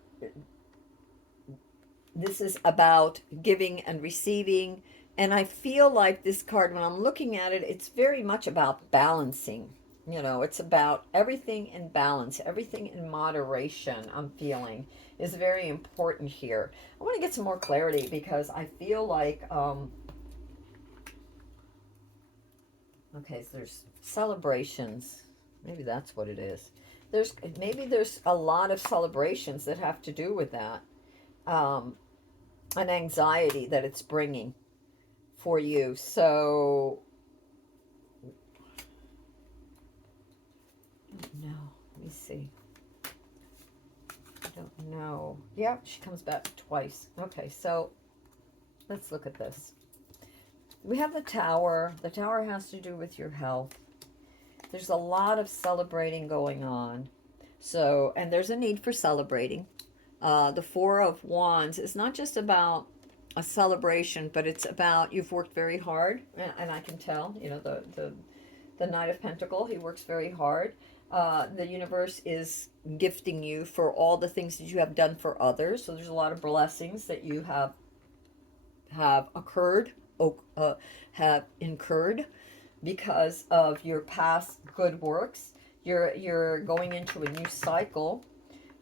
this is about giving and receiving. And I feel like this card, when I'm looking at it, it's very much about balancing. It's about everything in balance, everything in moderation, I'm feeling is very important here. I want to get some more clarity because I feel like, okay, so there's celebrations. Maybe that's what it is. There's a lot of celebrations that have to do with that. Um, an anxiety that it's bringing for you. So, no, let me see. I don't know. Yeah, she comes back twice. Okay, so let's look at this. We have the tower. The tower has to do with your health. There's a lot of celebrating going on. So, and there's a need for celebrating. The Four of Wands is not just about a celebration, but it's about you've worked very hard, and I can tell. The Knight of Pentacle, he works very hard. The universe is gifting you for all the things that you have done for others. So there's a lot of blessings that you have occurred, have incurred. because of your past good works. You're going into a new cycle.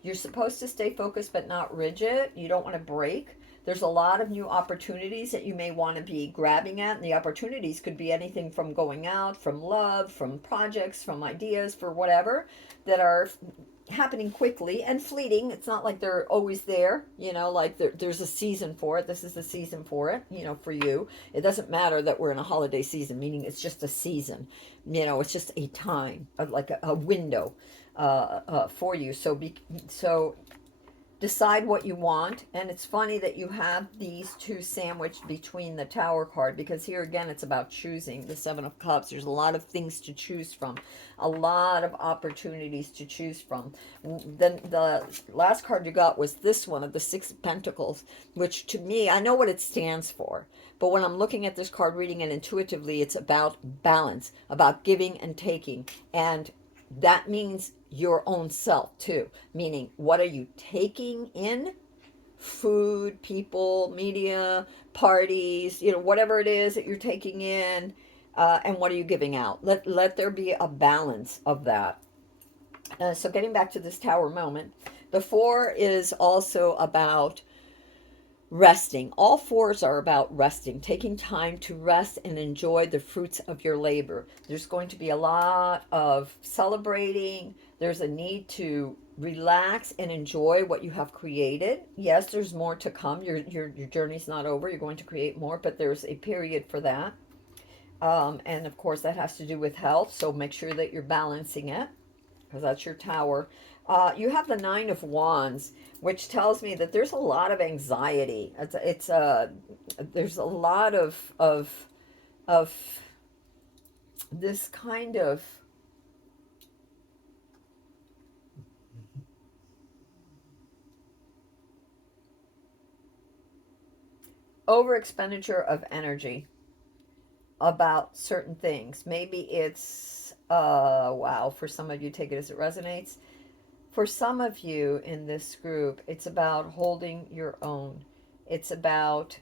You're supposed to stay focused but not rigid. You don't want to break. There's a lot of new opportunities that you may want to be grabbing at, and the opportunities could be anything from going out, from love, from projects, from ideas, for whatever, that are happening quickly and fleeting. It's not like they're always there, like there's a season for it. This is the season for it, for you. It doesn't matter that we're in a holiday season, meaning it's just a season. It's just a time, like a window for you. So decide what you want. And it's funny that you have these two sandwiched between the Tower card, because here again it's about choosing. The Seven of Cups, there's a lot of things to choose from, a lot of opportunities to choose from. Then the last card you got was this one of the Six of Pentacles, which to me, I know what it stands for, but when I'm looking at this card, reading it intuitively, it's about balance, about giving and taking. And that means your own self too, meaning what are you taking in? Food, people, media, parties, whatever it is that you're taking in, and what are you giving out? Let there be a balance of that. So getting back to this Tower moment, the Four is also about resting. All fours are about resting, taking time to rest and enjoy the fruits of your labor. There's going to be a lot of celebrating. There's a need to relax and enjoy what you have created. Yes, there's more to come. Your journey's not over. You're going to create more, but there's a period for that. And of course, that has to do with health. So make sure that you're balancing it, because that's your Tower. You have the Nine of Wands, which tells me that there's a lot of anxiety. There's a lot of this kind of over expenditure of energy about certain things. Maybe it's wow, for some of you, take it as it resonates. For some of you in this group, it's about holding your own. It's about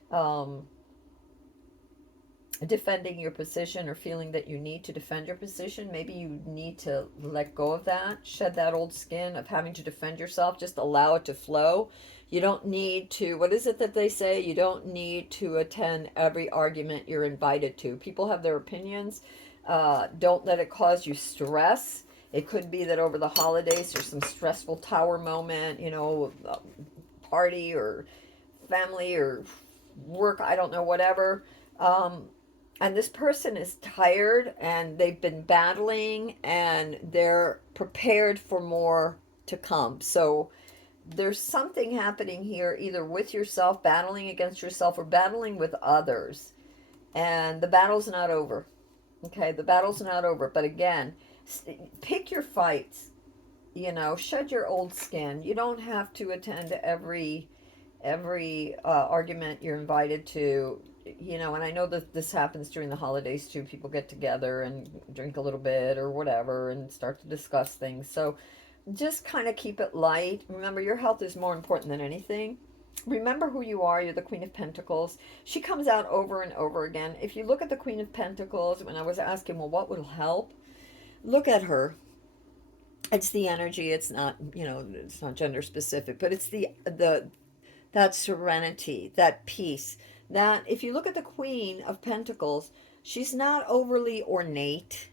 defending your position, or feeling that you need to defend your position. Maybe you need to let go of that, shed that old skin of having to defend yourself, just allow it to flow. You don't need to, what is it that they say? You don't need to attend every argument you're invited to. People have their opinions. Don't let it cause you stress. It could be that over the holidays there's some stressful Tower moment, party or family or work, I don't know, whatever. And this person is tired and they've been battling and they're prepared for more to come. So there's something happening here, either with yourself, battling against yourself, or battling with others. And the battle's not over. Okay, the battle's not over. But again, pick your fights. Shed your old skin. You don't have to attend every argument you're invited to. And I know that this happens during the holidays too. People get together and drink a little bit or whatever and start to discuss things. So just kind of keep it light. Remember, your health is more important than anything. Remember who you are. You're the Queen of Pentacles. She comes out over and over again. If you look at the Queen of Pentacles, when I was asking, well, what will help? Look at her. It's the energy. It's not, it's not gender specific, but it's the that serenity, that peace. That if you look at the Queen of Pentacles, she's not overly ornate.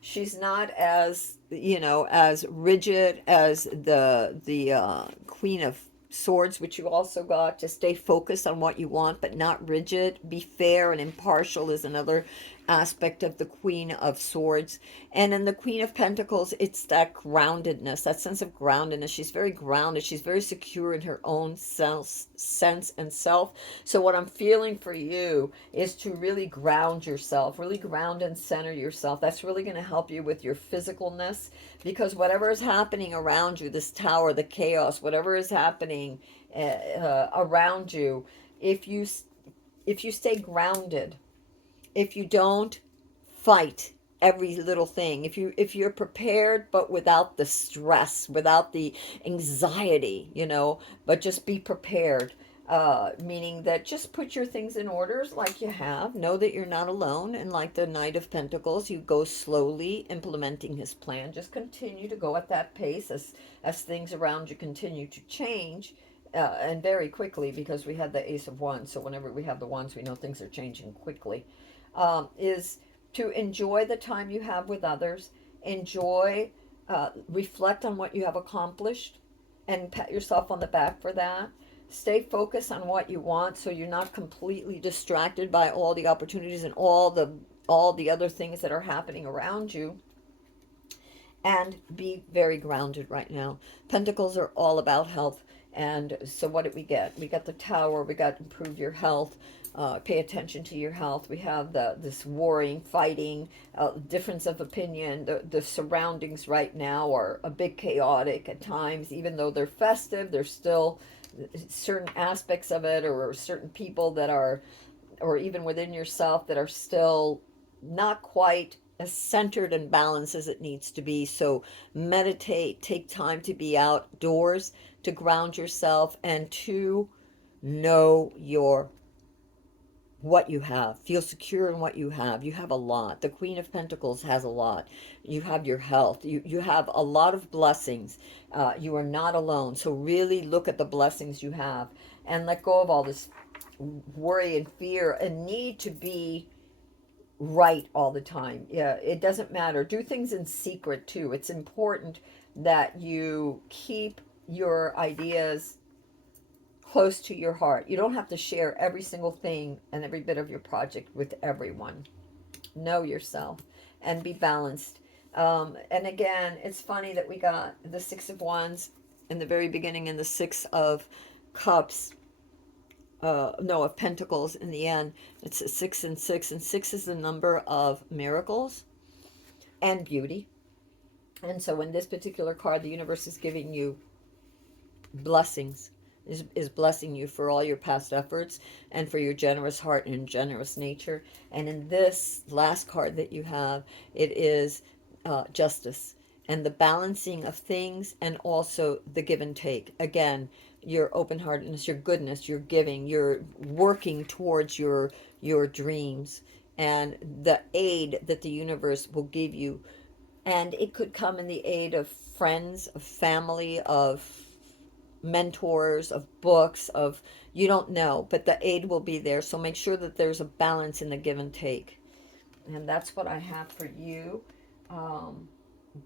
She's not as as rigid as the Queen of Swords, which you also got. To stay focused on what you want, but not rigid. Be fair and impartial is another aspect of the Queen of Swords. And in the Queen of Pentacles, it's that groundedness, that sense of groundedness. She's very grounded. She's very secure in her own sense and self. So what I'm feeling for you is to really ground yourself, really ground and center yourself. That's really going to help you with your physicalness, because whatever is happening around you, this Tower, the chaos, whatever is happening around you, if you stay grounded, if you don't fight every little thing, if you're prepared but without the stress, without the anxiety, but just be prepared, Meaning that just put your things in orders like you have. Know that you're not alone. And like the Knight of Pentacles, you go slowly implementing his plan. Just continue to go at that pace as things around you continue to change. And very quickly, because we had the Ace of Wands. So whenever we have the Wands, we know things are changing quickly. Is to enjoy the time you have with others. Enjoy, reflect on what you have accomplished and pat yourself on the back for that. Stay focused on what you want so you're not completely distracted by all the opportunities and all the other things that are happening around you, and be very grounded right now. Pentacles are all about health. And so what did we get? We got the Tower. We got improve your health. Pay attention to your health. We have this warring, fighting, difference of opinion. The surroundings right now are a bit chaotic at times. Even though they're festive, there's still certain aspects of it, or certain people that are, or even within yourself, that are still not quite as centered and balanced as it needs to be. So meditate, take time to be outdoors, to ground yourself, and to know your what you have. Feel secure in what you have. You have a lot. The Queen of Pentacles has a lot. You have your health. You have a lot of blessings. You are not alone. So really look at the blessings you have and let go of all this worry and fear and need to be right all the time. Yeah, it doesn't matter. Do things in secret too. It's important that you keep your ideas close to your heart. You don't have to share every single thing and every bit of your project with everyone. Know yourself and be balanced. And again, it's funny that we got the Six of Wands in the very beginning and the Six of Cups. No, of Pentacles in the end. It's a 6 and 6, and 6 is the number of miracles and beauty. And so in this particular card, the universe is giving you blessings, is blessing you for all your past efforts and for your generous heart and generous nature. And in this last card that you have, it is justice and the balancing of things, and also the give and take. Again, your open-heartedness, your goodness, your giving, your working towards your dreams, and the aid that the universe will give you. And it could come in the aid of friends, of family, of mentors, of books, of, you don't know, but the aid will be there. So make sure that there's a balance in the give and take. And that's what I have for you,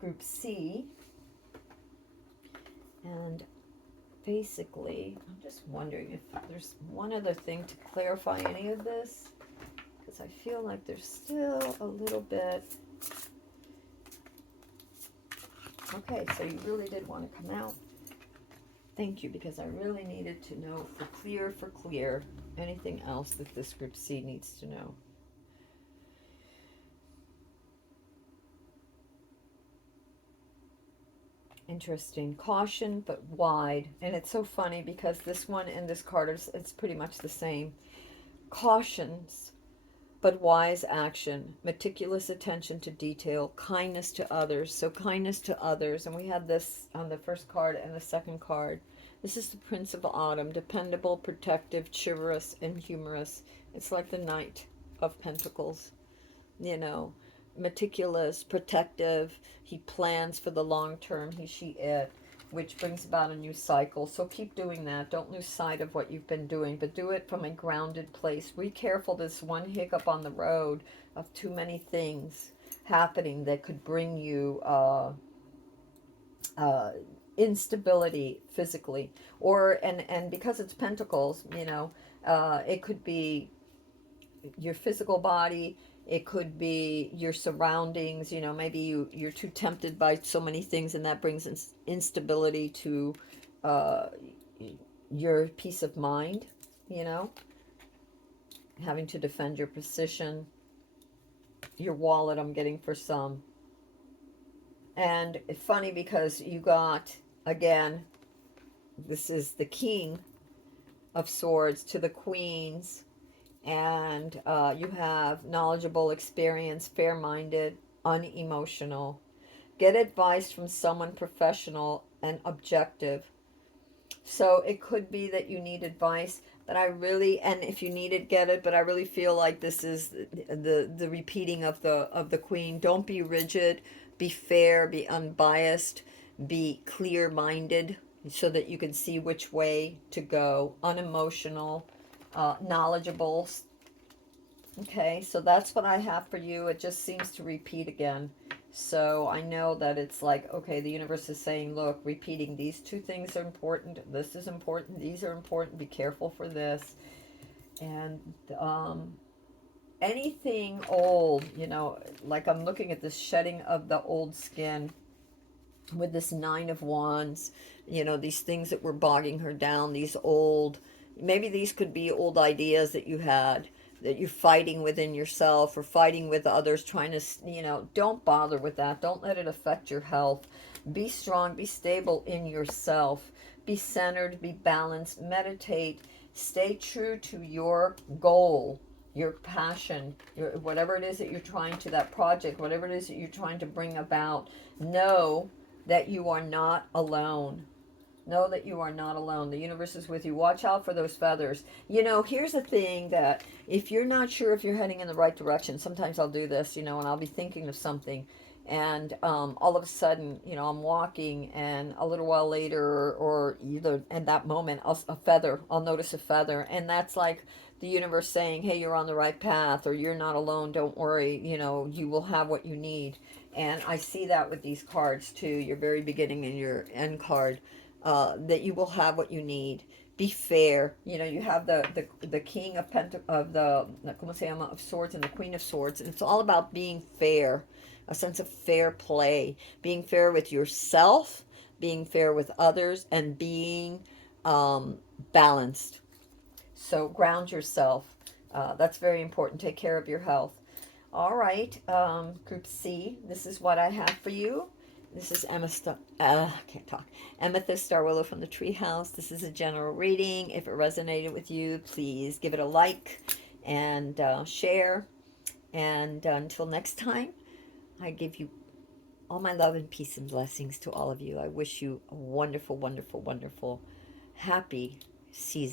Group C. And basically, I'm just wondering if there's one other thing to clarify any of this, because I feel like there's still a little bit. Okay, so you really did want to come out. Thank you, because I really needed to know for clear, anything else that this Group C needs to know. Interesting. Caution, but wide. And it's so funny because this one and this card, it's pretty much the same. Cautions, but wise action, meticulous attention to detail, kindness to others. So kindness to others. And we had this on the first card and the second card. This is the Prince of Autumn, dependable, protective, chivalrous, and humorous. It's like the Knight of Pentacles, you know, meticulous, protective. He plans for the long term, he, she, it, which brings about a new cycle. So keep doing that. Don't lose sight of what you've been doing, but do it from a grounded place. Be careful, this one hiccup on the road of too many things happening that could bring you instability physically, or and because it's Pentacles, you know, it could be your physical body, it could be your surroundings. You know, maybe you're too tempted by so many things, and that brings instability to uh, your peace of mind, you know, having to defend your position, your wallet, I'm getting for some. And it's funny because you got, again, this is the King of Swords to the Queens, and you have knowledgeable, experienced, fair-minded, unemotional. Get advice from someone professional and objective. So it could be that you need advice, But I really, and if you need it, get it. But I really feel like this is the repeating of the queen. Don't be rigid, be fair, be unbiased, be clear minded, so that you can see which way to go. Unemotional, knowledgeable. Okay, so that's what I have for you. It just seems to repeat again. So I know that it's like, okay, the universe is saying, look, repeating these two things are important. This is important. These are important. Be careful for this. And um, anything old, like I'm looking at this shedding of the old skin with this Nine of Wands, these things that were bogging her down, these old, maybe these could be old ideas that you had, that you're fighting within yourself or fighting with others, trying to, don't bother with that. Don't let it affect your health. Be strong, be stable in yourself, be centered, be balanced, meditate, stay true to your goal, your passion, whatever it is that you're trying to, that project, whatever it is that you're trying to bring about. Know that you are not alone. Know that you are not alone. The universe is with you. Watch out for those feathers. Here's the thing, that if you're not sure if you're heading in the right direction, sometimes I'll do this, and I'll be thinking of something. And all of a sudden, I'm walking, and a little while later, or either in that moment, I'll notice a feather. And that's like the universe saying, hey, you're on the right path, or you're not alone. Don't worry. You will have what you need. And I see that with these cards too, your very beginning and your end card, that you will have what you need. Be fair. You have the king of como se llama, of swords, and the queen of swords, and it's all about being fair, a sense of fair play, being fair with yourself, being fair with others, and being balanced. So ground yourself. That's very important. Take care of your health. All right, Group C, this is what I have for you. This is I can't talk. Amethyst Star Willow from the Treehouse. This is a general reading. If it resonated with you, please give it a like and share. And until next time, I give you all my love and peace and blessings to all of you. I wish you a wonderful, wonderful, wonderful, happy season.